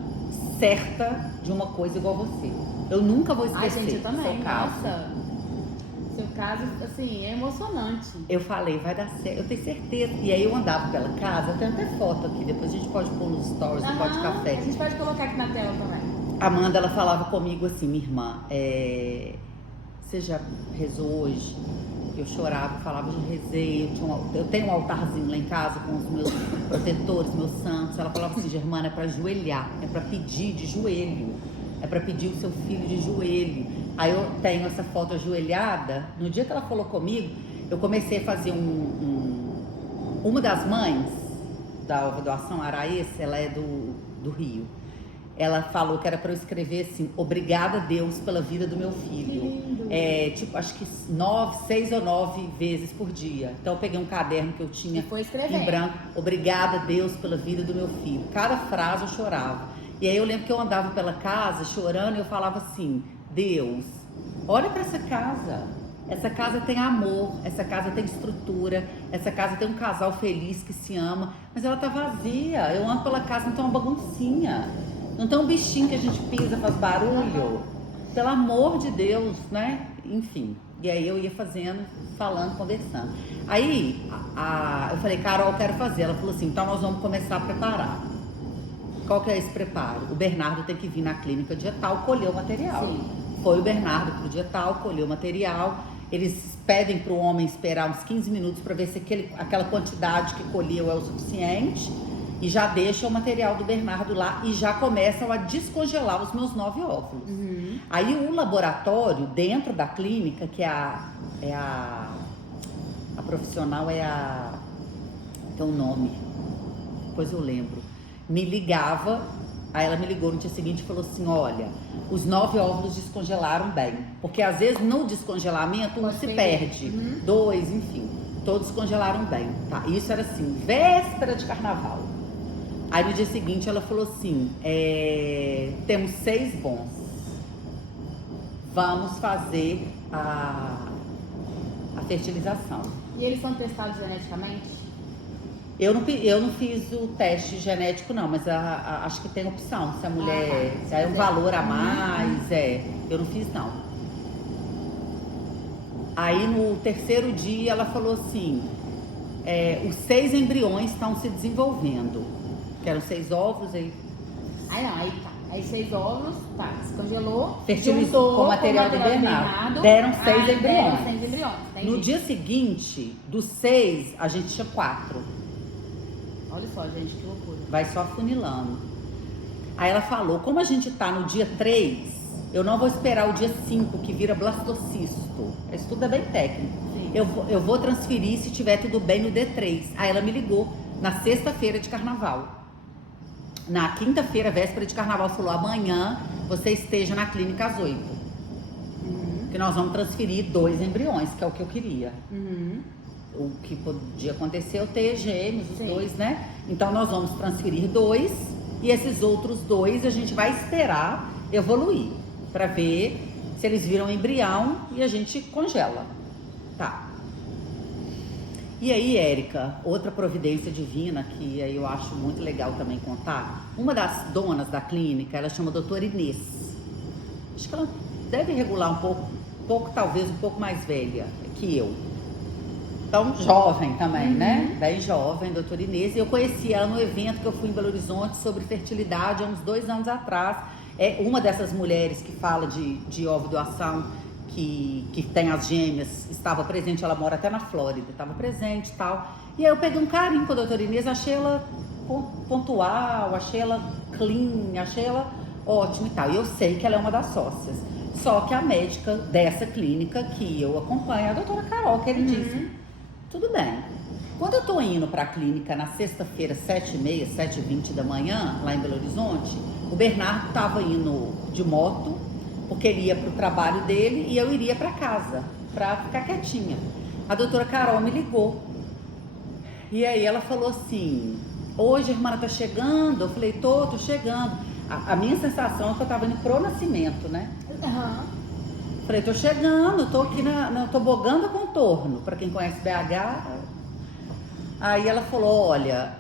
certa de uma coisa igual você. Eu nunca vou esquecer. Ai, gente, eu também. Seu caso. Nossa. Seu caso, assim, é emocionante. Eu falei, vai dar certo, eu tenho certeza. E aí eu andava pela casa, eu tenho até foto aqui, depois a gente pode pôr nos stories do Pó de Café. A gente pode colocar aqui na tela também. Amanda, ela falava comigo assim, minha irmã, você já rezou hoje? Eu chorava, falava, já rezei, eu tenho um altarzinho lá em casa com os meus protetores, meus santos. Ela falava assim, Germana, é pra ajoelhar, é pra pedir de joelho, é pra pedir o seu filho de joelho. Aí eu tenho essa foto ajoelhada. No dia que ela falou comigo, eu comecei a fazer uma das mães da doação Araês, ela é do Rio. Ela falou que era para eu escrever assim, obrigada a Deus pela vida do meu filho. Tipo, acho que 6 ou 9 vezes por dia. Então eu peguei um caderno que eu tinha em branco, obrigada a Deus pela vida do meu filho. Cada frase eu chorava. E aí eu lembro que eu andava pela casa chorando e eu falava assim, Deus, olha para essa casa. Essa casa tem amor, essa casa tem estrutura, essa casa tem um casal feliz que se ama, mas ela tá vazia. Eu ando pela casa, não tem uma baguncinha. Não tem um bichinho que a gente pisa, faz barulho. Pelo amor de Deus, né? Enfim. E aí eu ia fazendo, falando, conversando. Aí eu falei, Carol, eu quero fazer. Ela falou assim, então nós vamos começar a preparar. Qual que é esse preparo? O Bernardo tem que vir na clínica dia tal, colher o material. Sim. Foi o Bernardo pro dia tal, colheu o material. Eles pedem pro homem esperar uns 15 minutos para ver se aquela quantidade que colheu é o suficiente. E já deixa o material do Bernardo lá e já começam a descongelar os meus 9 óvulos. Aí o laboratório dentro da clínica, que a profissional tem um nome, depois eu lembro, me ligava, aí ela me ligou no dia seguinte e falou assim, olha, os 9 óvulos descongelaram bem, porque às vezes no descongelamento um se perde, 2, enfim, todos congelaram bem, tá? Isso era assim, véspera de carnaval. Aí no dia seguinte ela falou assim, temos 6 bons, vamos fazer a fertilização. E eles são testados geneticamente? Eu não fiz o teste genético não, mas acho que tem opção, se a mulher, se é um valor a mais, eu não fiz não. Aí no terceiro dia ela falou assim, os 6 embriões estão se desenvolvendo. Que eram 6 óvulos aí. Aí 6 óvulos, descongelou. Fertilizou com o material do Bernardo. Deram 6 embriões. Entendi. No dia seguinte, dos 6, a gente tinha 4. Olha só, gente, que loucura. Vai só afunilando. Aí ela falou, como a gente tá no dia 3, eu não vou esperar o dia 5, que vira blastocisto. Isso tudo é bem técnico. Sim. Eu vou transferir se tiver tudo bem no D3. Aí ela me ligou na sexta-feira de carnaval. Na quinta-feira, véspera de carnaval, falou: amanhã você esteja na clínica às 8. Que nós vamos transferir 2 embriões, que é o que eu queria. O que podia acontecer é eu ter gêmeos, os 2, né? Então nós vamos transferir 2 e esses outros 2 a gente vai esperar evoluir para ver se eles viram embrião e a gente congela. Tá. E aí, Érica, outra providência divina que aí eu acho muito legal também contar. Uma das donas da clínica, ela chama doutora Inês. Acho que ela deve regular um pouco talvez um pouco mais velha que eu. Então, jovem também, né? Bem jovem, doutora Inês. E eu conheci ela no evento que eu fui em Belo Horizonte sobre fertilidade há uns 2 anos atrás. É uma dessas mulheres que fala de ovodoação, que tem as gêmeas, estava presente, ela mora até na Flórida, estava presente e tal. E aí eu peguei um carinho com a doutora Inês, achei ela pontual, achei ela clean, achei ela ótima e tal. E eu sei que ela é uma das sócias. Só que a médica dessa clínica que eu acompanho é a doutora Carol, que ele disse: tudo bem. Quando eu tô indo pra clínica na sexta-feira, 7h30, 7h20 da manhã, lá em Belo Horizonte, o Bernardo tava indo de moto, porque ele ia pro trabalho dele e eu iria pra casa, pra ficar quietinha. A doutora Carol me ligou. E aí ela falou assim: hoje a irmã tá chegando? Eu falei: tô chegando. A minha sensação é que eu tava indo pro nascimento, né? Falei: tô chegando, tô aqui na tobogã do contorno, pra quem conhece BH. Aí ela falou: olha,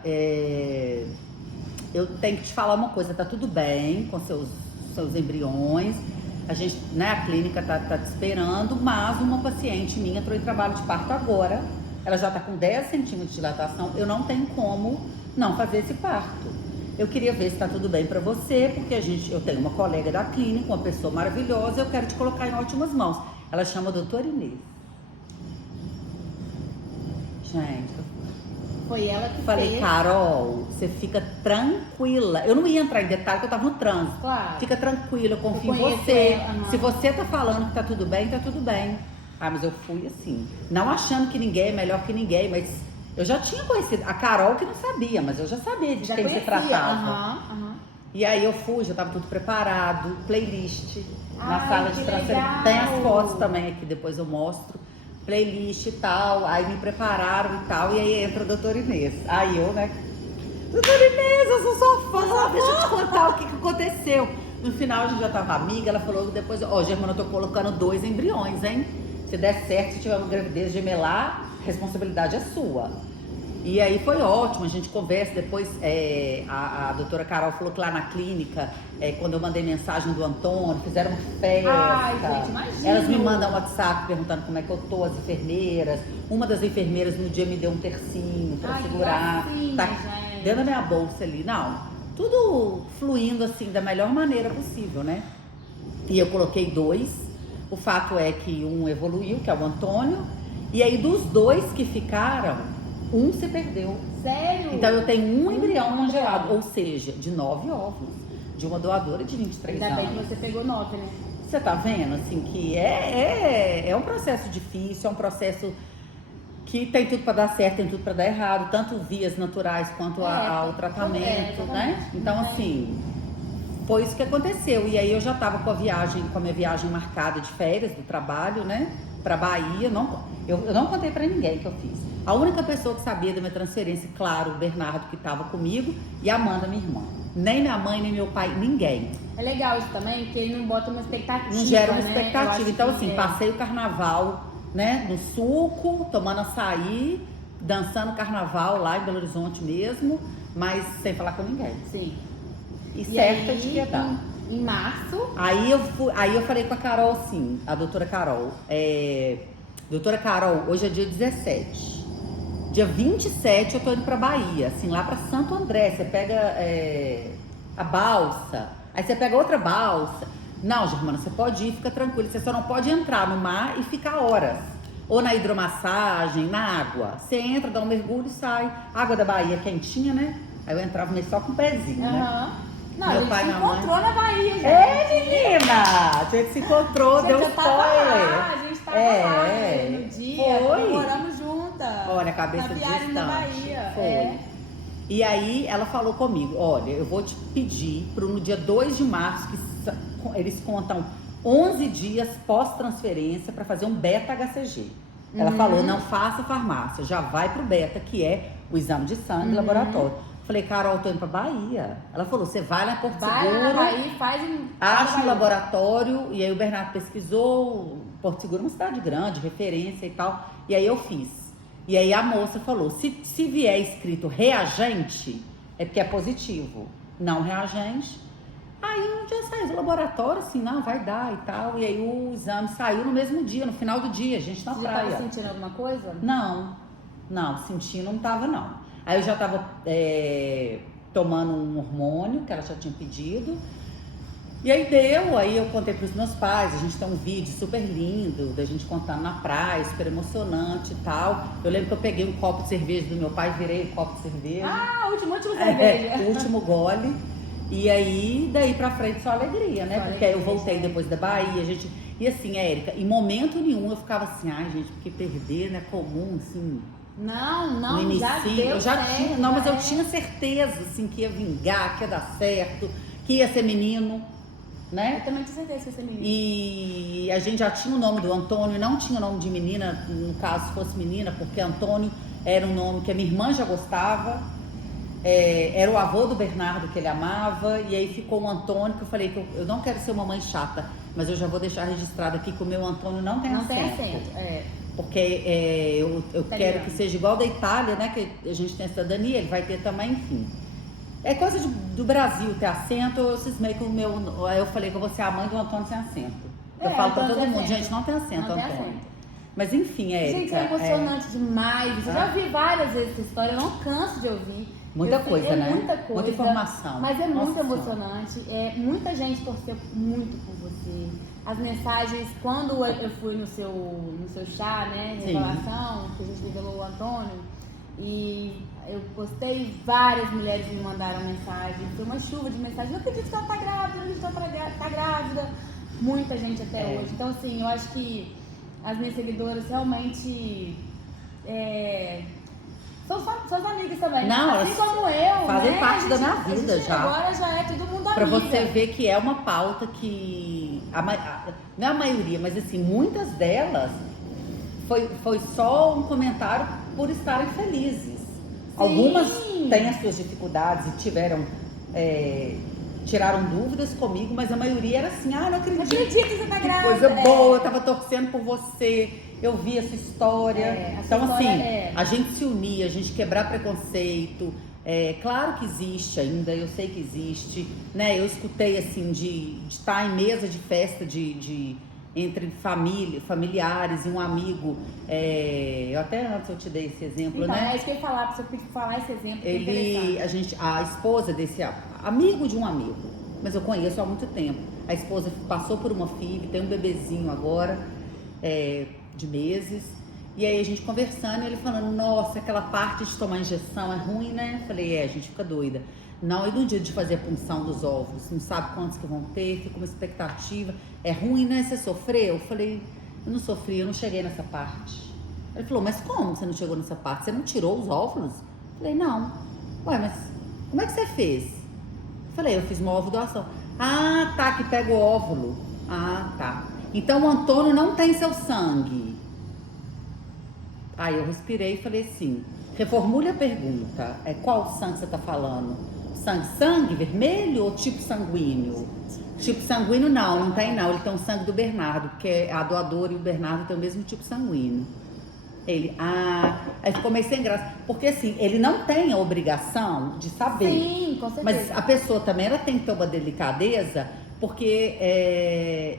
eu tenho que te falar uma coisa, tá tudo bem com seus embriões, a gente, né, a clínica tá te esperando, mas uma paciente minha entrou em trabalho de parto agora, ela já tá com 10 centímetros de dilatação, eu não tenho como não fazer esse parto. Eu queria ver se tá tudo bem pra você, porque eu tenho uma colega da clínica, uma pessoa maravilhosa, eu quero te colocar em ótimas mãos. Ela chama a doutora Inês. Gente, foi ela que falei: fez. Carol, você fica tranquila. Eu não ia entrar em detalhe, porque eu tava no trânsito. Claro. Fica tranquila, eu confio em conheço você. ela, Se você tá falando que tá tudo bem, tá tudo bem. Ah, mas eu fui assim, não achando que ninguém é melhor que ninguém, mas eu já tinha conhecido a Carol, que não sabia, mas eu já sabia de quem se tratava. E aí eu fui, já tava tudo preparado, playlist na sala de transferência. Tem as fotos também aqui, depois eu mostro. Playlist e tal, aí me prepararam e tal, e aí entra a doutora Inês. Aí eu, né? Doutora Inês, eu sou sua fã, deixa eu te contar o que aconteceu. No final a gente já tava amiga, ela falou depois: Germana, eu tô colocando 2 embriões, hein? Se der certo, se tiver uma gravidez gemelar, a responsabilidade é sua. E aí foi ótimo, a gente conversa. Depois a doutora Carol falou que lá na clínica, quando eu mandei mensagem do Antônio, fizeram uma festa. Ai, gente, imagina. Elas me mandam um WhatsApp perguntando como é que eu tô, as enfermeiras. Uma das enfermeiras no dia me deu um tercinho pra segurar. Tá dentro da minha bolsa ali. Não, tudo fluindo assim da melhor maneira possível, né? E eu coloquei 2. O fato é que um evoluiu, que é o Antônio. E aí dos 2 que ficaram, um se perdeu. Sério? Então eu tenho um embrião congelado, ou seja, de 9 óvulos, de uma doadora de 23 anos. Ainda bem que você pegou 9, né? Você tá vendo, assim, que é um processo difícil, é um processo que tem tudo para dar certo, tem tudo para dar errado, tanto vias naturais quanto ao tratamento, né? Então, assim, foi isso que aconteceu. E aí eu já tava com a minha viagem marcada de férias do trabalho, né? Pra Bahia. Eu não contei pra ninguém que eu fiz. A única pessoa que sabia da minha transferência, claro, o Bernardo, que tava comigo, e a Amanda, minha irmã. Nem minha mãe, nem meu pai, ninguém. É legal isso também, porque ele não bota uma expectativa. Não gera uma né? expectativa. Então, assim, passei o carnaval, né, no suco, tomando açaí, dançando carnaval lá em Belo Horizonte mesmo, mas sem falar com ninguém. Sim. E certa de que ia dar. Em março. Aí eu falei com a Carol assim, a doutora Carol. Doutora Carol, hoje é dia 17. Dia 27 eu tô indo pra Bahia, assim, lá pra Santo André. Você pega a balsa, aí você pega outra balsa. Não, Germana, você pode ir, fica tranquila. Você só não pode entrar no mar e ficar horas. Ou na hidromassagem, na água. Você entra, dá um mergulho e sai. Água da Bahia quentinha, né? Aí eu entrava meio só com o pezinho, né? Não, Meu a gente pai e se minha mãe. encontrou na Bahia, gente. Menina! A gente se encontrou, Gente, deu eu tava lá, spoiler. a gente tava lá no dia, Foi. moramos juntas. Olha, a cabeça na viagem distante. da Bahia. Foi. É. E aí ela falou comigo, olha, eu vou te pedir pro no dia 2 de março, que eles contam 11 dias pós-transferência para fazer um beta-HCG. Ela falou, não faça farmácia, já vai pro beta, que é o exame de sangue laboratório. Falei, Carol, tô indo pra Bahia. Ela falou, você vai lá em Porto Vai Seguro, lá na Bahia e faz um... acha um laboratório, e aí o Bernardo pesquisou, Porto Seguro é uma cidade grande, referência e tal, e aí eu fiz. E aí a moça falou, se vier escrito reagente, é porque é positivo, não reagente. Aí um dia saiu do laboratório, assim, não, vai dar e tal, e aí o exame saiu no mesmo dia, no final do dia, a gente na Você já praia. tava sentindo alguma coisa? Não, sentindo não tava não. Aí eu já tava tomando um hormônio que ela já tinha pedido. E aí aí eu contei pros meus pais, a gente tem um vídeo super lindo da gente contando na praia, super emocionante e tal. Eu lembro que eu peguei um copo de cerveja do meu pai, virei um copo de cerveja. Ah, último cerveja. O último gole. E aí, daí pra frente, só alegria, né? Só porque aí eu alegria, voltei gente. depois da Bahia, a gente... E assim, Érica, em momento nenhum eu ficava assim, ai gente, porque perder não é comum, assim... Não, No início, já deu eu já certo, tinha, não, mas eu é. tinha certeza, assim, que ia vingar, que ia dar certo, que ia ser menino, né? Eu também tinha certeza que ia ser menina. E a gente já tinha o nome do Antônio, não tinha o nome de menina, no caso, se fosse menina, porque Antônio era um nome que a minha irmã já gostava, era o avô do Bernardo que ele amava, e aí ficou o Antônio, que eu falei que eu não quero ser uma mãe chata, mas eu já vou deixar registrado aqui que o meu Antônio não tem acento. Não tem acento, Porque eu quero que seja igual da Itália, né? Que a gente tem a cidadania, ele vai ter também, enfim. É coisa do Brasil ter acento, eu cismei com o meu. Aí eu falei que eu vou ser a mãe do Antônio sem acento. Eu falo pra todo mundo, gente, não tem acento, não tem Antônio. acento. Mas enfim, Érica. Gente, é emocionante demais. Eu já vi várias vezes essa história, eu não canso de ouvir. Muita coisa, né? Muita coisa. Muita informação. Mas é Nossa muito Senhora. emocionante. Muita gente torceu muito por você. As mensagens, quando eu fui no seu chá, né? Sim. Revelação, que a gente revelou o Antônio, e eu postei, várias mulheres me mandaram mensagem. Foi uma chuva de mensagens. Não acredito que ela tá grávida, não acredito que ela tá grávida. Muita gente até hoje. Então, assim, eu acho que as minhas seguidoras realmente são suas amigas também. Não, assim como eu, fazem né? parte da minha A vida gente já. Agora já é todo mundo amiga. Pra você ver que é uma pauta que não é a maioria, mas assim, muitas delas foi só um comentário por estarem felizes. Algumas têm as suas dificuldades e tiraram dúvidas comigo, mas a maioria era assim, não acredito. Não acredito que você tá grávida. Coisa boa, eu tava torcendo por você, eu vi essa história. Então assim, a gente se unir, a gente quebrar preconceito. Claro que existe ainda, eu sei que existe, né? Eu escutei assim de estar em mesa de festa entre familiares e um amigo. Eu até antes eu te dei esse exemplo, então, né? É isso que eu ia falar, pra você falar esse exemplo. Que é interessante. A esposa desse amigo de um amigo, mas eu conheço há muito tempo. A esposa passou por uma filha, tem um bebezinho agora, de meses. E aí a gente conversando, ele falando, nossa, aquela parte de tomar injeção é ruim, né? Falei, a gente fica doida. Não, e no dia de fazer a punção dos óvulos, não sabe quantos que vão ter, fica uma expectativa. É ruim, né? Você sofreu? Eu falei, eu não sofri, eu não cheguei nessa parte. Ele falou, mas como você não chegou nessa parte? Você não tirou os óvulos? Eu falei, não. Ué, mas como é que você fez? Eu falei, eu fiz uma ovo doação. Ah, tá, que pega o óvulo. Ah, tá. Então o Antônio não tem seu sangue. Aí eu respirei e falei assim, reformule a pergunta, qual sangue você tá falando? Sangue vermelho ou tipo sanguíneo? Tipo sanguíneo não tem não, ele tem o sangue do Bernardo, porque a doadora e o Bernardo tem o mesmo tipo sanguíneo. Ele, aí ficou meio sem graça, porque assim, ele não tem a obrigação de saber. Sim, com certeza. Mas a pessoa também, ela tem que ter uma delicadeza, porque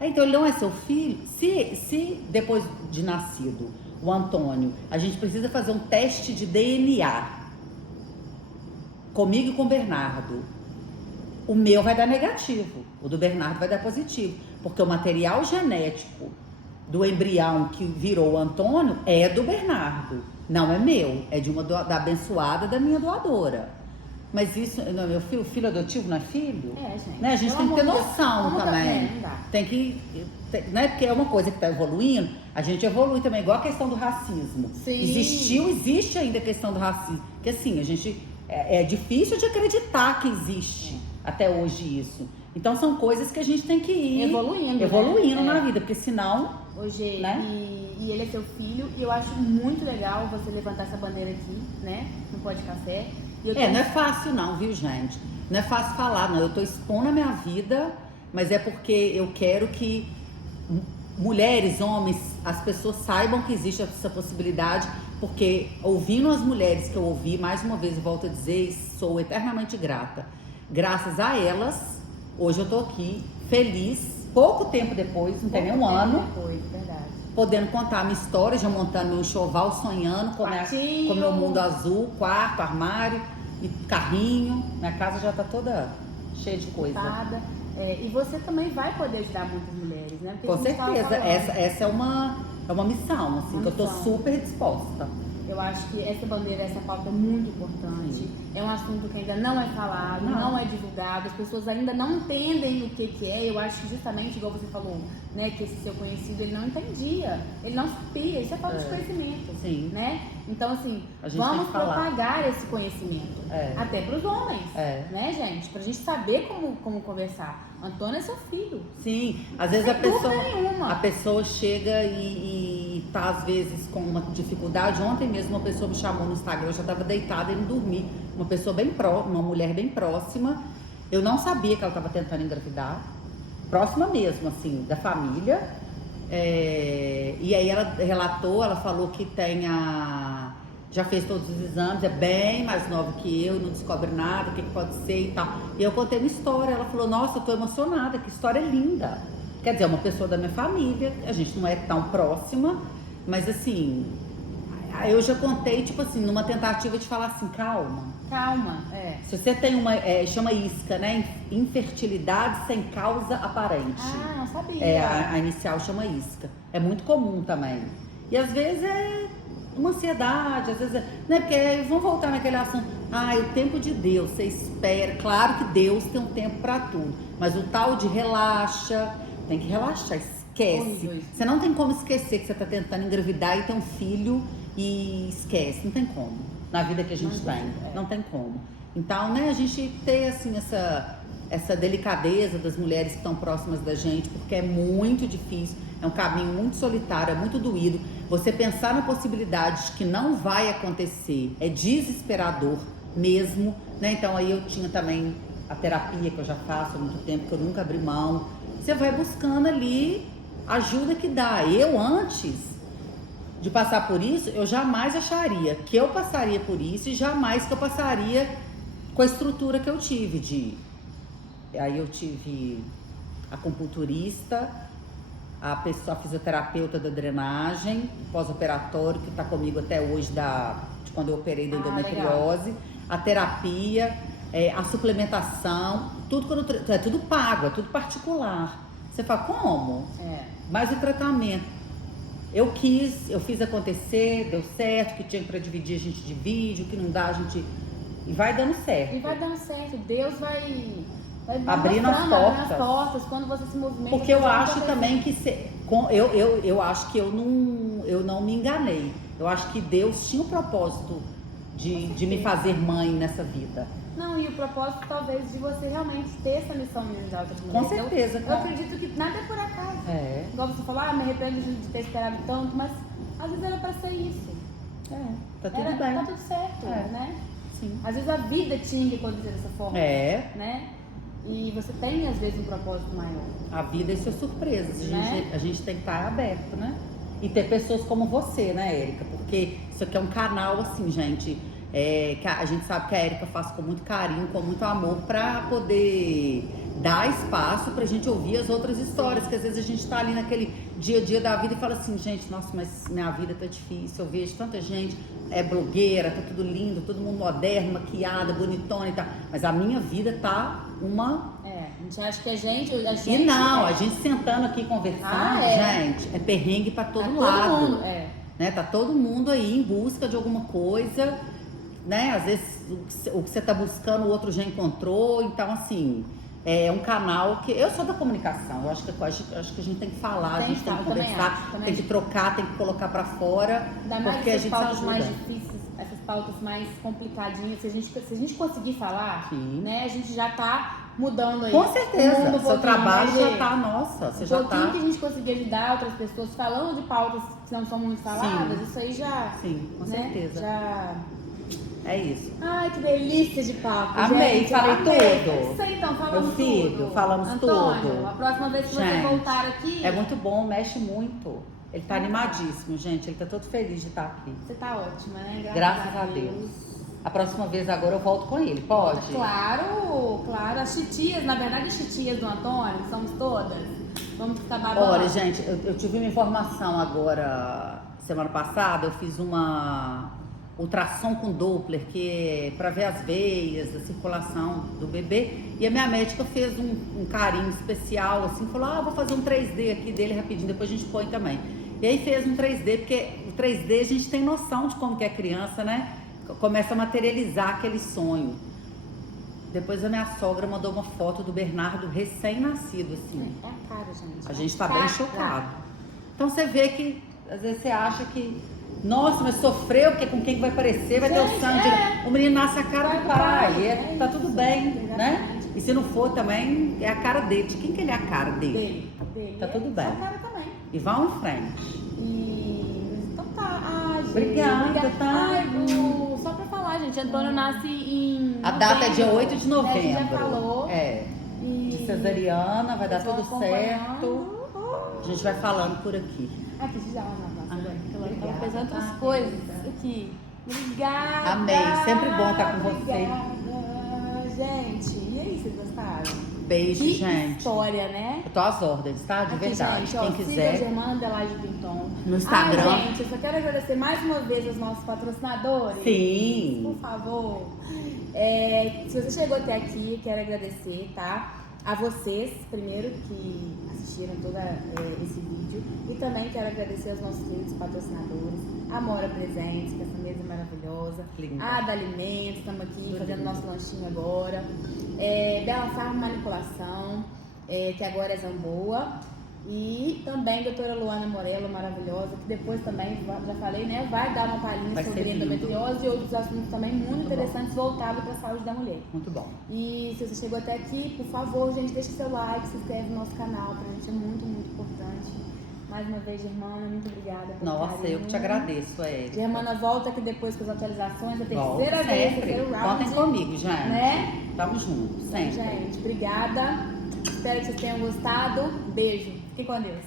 então ele não é seu filho. Se depois de nascido, o Antônio, a gente precisa fazer um teste de DNA comigo e com o Bernardo. O meu vai dar negativo, o do Bernardo vai dar positivo, porque o material genético do embrião que virou o Antônio é do Bernardo, não é meu, é da abençoada da minha doadora. Mas isso, não, meu filho adotivo não é filho? Gente. Né? A gente tem que ter noção também. Não dá. Tem que, né? Porque é uma coisa que está evoluindo, a gente evolui também, igual a questão do racismo. Sim. Existe ainda a questão do racismo. Porque assim, a gente, é difícil de acreditar que existe até hoje isso. Então são coisas que a gente tem que ir evoluindo né? na vida, porque senão... Hoje, né? e ele é seu filho, e eu acho muito legal você levantar essa bandeira aqui, né? No Pode Café. Não é fácil não, viu, gente? Não é fácil falar, não. Eu tô expondo a minha vida, mas é porque eu quero que mulheres, homens, as pessoas saibam que existe essa possibilidade, porque ouvindo as mulheres que eu ouvi, mais uma vez eu volto a dizer, sou eternamente grata. Graças a elas, hoje eu tô aqui, feliz, pouco tempo depois, não tem nem um ano. Depois, verdade. Podendo contar a minha história, já montando meu enxoval, sonhando com meu mundo azul, quarto, armário e carrinho. Minha casa já tá toda cheia de coisa. E você também vai poder ajudar muitas mulheres, né? Porque com certeza, essa é uma missão, assim, que eu tô super disposta. Eu acho que essa bandeira, essa pauta é muito importante. Sim. É um assunto que ainda não é falado, não é divulgado, as pessoas ainda não entendem o que é. Eu acho que justamente, igual você falou, né, que esse seu conhecido, ele não entendia, ele não sabia, isso é falta de conhecimento. Sim. Né? Então, assim, vamos propagar esse conhecimento, até para os homens, né, gente? Pra gente saber como conversar. Antônio é seu filho. Sim, às vezes a pessoa chega e tá às vezes com uma dificuldade. Ontem mesmo uma pessoa me chamou no Instagram, eu já estava deitada e não dormi. Uma pessoa bem próxima, uma mulher bem próxima. Eu não sabia que ela estava tentando engravidar. Próxima mesmo, assim, da família. E aí ela relatou, ela falou que já fez todos os exames, é bem mais nova que eu, não descobre nada, o que pode ser e tal. E eu contei uma história, ela falou, nossa, eu tô emocionada, que história linda. Quer dizer, é uma pessoa da minha família, a gente não é tão próxima, mas assim, eu já contei, tipo assim, numa tentativa de falar assim, calma. Calma, Se você tem chama isca, né? Infertilidade sem causa aparente. Ah, não sabia. A inicial chama isca. É muito comum também. E às vezes é uma ansiedade, às vezes né? Porque vamos voltar naquele assunto. O tempo de Deus, você espera. Claro que Deus tem um tempo para tudo, mas o tal de relaxa, tem que relaxar, esquece. Você não tem como esquecer que você está tentando engravidar e ter um filho e esquece, não tem como. Na vida que a gente tem, não tem como. Então, né, a gente ter assim essa delicadeza das mulheres que estão próximas da gente, porque é muito difícil, é um caminho muito solitário, é muito doído. Você pensar na possibilidade de que não vai acontecer é desesperador mesmo, né? Então aí eu tinha também a terapia que eu já faço há muito tempo, que eu nunca abri mão. Você vai buscando ali ajuda que dá. Eu antes de passar por isso, eu jamais acharia que eu passaria por isso e jamais que eu passaria com a estrutura que eu tive Aí eu tive a acupunturista, a fisioterapeuta da drenagem, pós-operatório, que está comigo até hoje de quando eu operei da endometriose, a terapia, a suplementação, é tudo pago, é tudo particular. Você fala, como? Mas o tratamento. Eu fiz acontecer, deu certo, que tinha para dividir, a gente divide, o que não dá, a gente... E vai dando certo. E vai dando certo. Deus vai abrindo as portas quando você se movimenta. Porque eu acho também que... Eu acho que eu não me enganei. Eu acho que Deus tinha o propósito de me fazer mãe nessa vida. Não, e o propósito talvez de você realmente ter essa missão de ajudar outras mulheres. Com certeza. Eu acredito que nada é por acaso. Igual você falou, me arrependo de ter esperado tanto, mas às vezes era pra ser isso. Tá tudo bem. Tá tudo certo, né? Sim. Às vezes a vida tinha que acontecer dessa forma. Né? E você tem, às vezes, um propósito maior. A vida é suas surpresas. Né? A gente tem que estar aberto, né? E ter pessoas como você, né, Érica? Porque isso aqui é um canal, assim, gente... que a gente sabe que a Érica faz com muito carinho, com muito amor, para poder dar espaço pra gente ouvir as outras histórias, que às vezes a gente tá ali naquele dia a dia da vida e fala assim, gente, nossa, mas minha vida tá difícil, eu vejo tanta gente, blogueira, tá tudo lindo, todo mundo moderno, maquiada, bonitona e tal, mas a minha vida tá uma... A gente acha que a gente E não, a gente sentando aqui conversando, gente, é perrengue pra todo lado. Todo mundo, né? Tá todo mundo aí em busca de alguma coisa, né? Às vezes o que você tá buscando, o outro já encontrou. Então, assim, é um canal que... Eu sou da comunicação, eu acho que a gente tem que falar, a gente tem que conversar, tem que trocar, tem que colocar pra fora, porque a gente se ajuda. Mais difíceis, essas pautas mais complicadinhas, se a gente conseguir falar, né, a gente já tá mudando aí. Com certeza, seu trabalho já tá, nossa, você já tá... Um pouquinho que a gente conseguir ajudar outras pessoas falando de pautas que não são muito faladas, isso aí já... Sim, com certeza. Já... É isso. Ai, que delícia de papo, amei, gente. falei tudo. Isso aí, então, falamos Meu filho, tudo. falamos Antônio, tudo. A próxima vez que você voltar aqui... É muito bom, mexe muito. Ele tá animadíssimo, gente. Ele tá todo feliz de estar aqui. Você tá ótima, né? Graças a Deus. A próxima vez agora eu volto com ele, pode? Claro, claro. As titias, na verdade, as titias do Antônio, que somos todas, vamos ficar babando. Olha, gente, eu tive uma informação agora, semana passada, eu fiz uma ultrassom com Doppler, que é para ver as veias, a circulação do bebê. E a minha médica fez um carinho especial, assim, falou, vou fazer um 3D aqui dele rapidinho, depois a gente põe também. E aí fez um 3D, porque o 3D a gente tem noção de como que é criança, né? Começa a materializar aquele sonho. Depois a minha sogra mandou uma foto do Bernardo recém-nascido, assim. É a cara, gente. A gente tá bem chocado. Então você vê que, às vezes você acha que, nossa, mas sofreu, porque com quem vai aparecer, vai ter o sangue. O menino nasce a cara do pai, tá tudo bem, né? E se não for também, é a cara dele. De quem que ele é a cara dele? Tá tudo bem. A cara também. E vão em frente. Então tá. Ai, gente. Obrigada, tá? Ai, Bu, só pra falar, gente, Antônio nasce em... A data é dia 8 de novembro. A gente já falou. De cesariana, vai dar tudo certo. A gente vai falando por aqui. Aqui, já eu tava pensando outras coisas aqui. Obrigada. Amei, sempre bom estar com você. Obrigada, gente. E aí, vocês gostaram? Beijo, que gente. História, né? Eu tô às ordens, tá? De aqui, verdade. Gente, quem quiser. Siga a Germana Adelaide Pinton. No Instagram. Ai, gente, eu só quero agradecer mais uma vez aos nossos patrocinadores. Sim. Por favor. Se você chegou até aqui, quero agradecer, tá? A vocês, primeiro, que assistiram todo esse vídeo. E também quero agradecer aos nossos queridos patrocinadores. A Mora Presentes, que essa mesa é maravilhosa. Linda. A da Alimentos, estamos aqui fazendo lindo. Nosso lanchinho agora. Bela Farma Manipulação, que agora é Zamboa. E também a doutora Luana Morello, maravilhosa, que depois também, já falei, né, vai dar uma palhinha sobre endometriose e outros assuntos também muito interessantes voltados para a saúde da mulher. Muito bom. E se você chegou até aqui, por favor, gente, deixe seu like, se inscreve no nosso canal, pra gente é muito, muito importante. Mais uma vez, Germana, muito obrigada pelo Nossa, carinho. eu que te agradeço, Érica. Germana volta aqui depois com as atualizações, a terceira Volto, vez, sempre. terceiro round. Contem comigo, gente. Né? Tamo junto, sempre. Gente, obrigada. Espero que vocês tenham gostado. Beijo. Fiquem com Deus.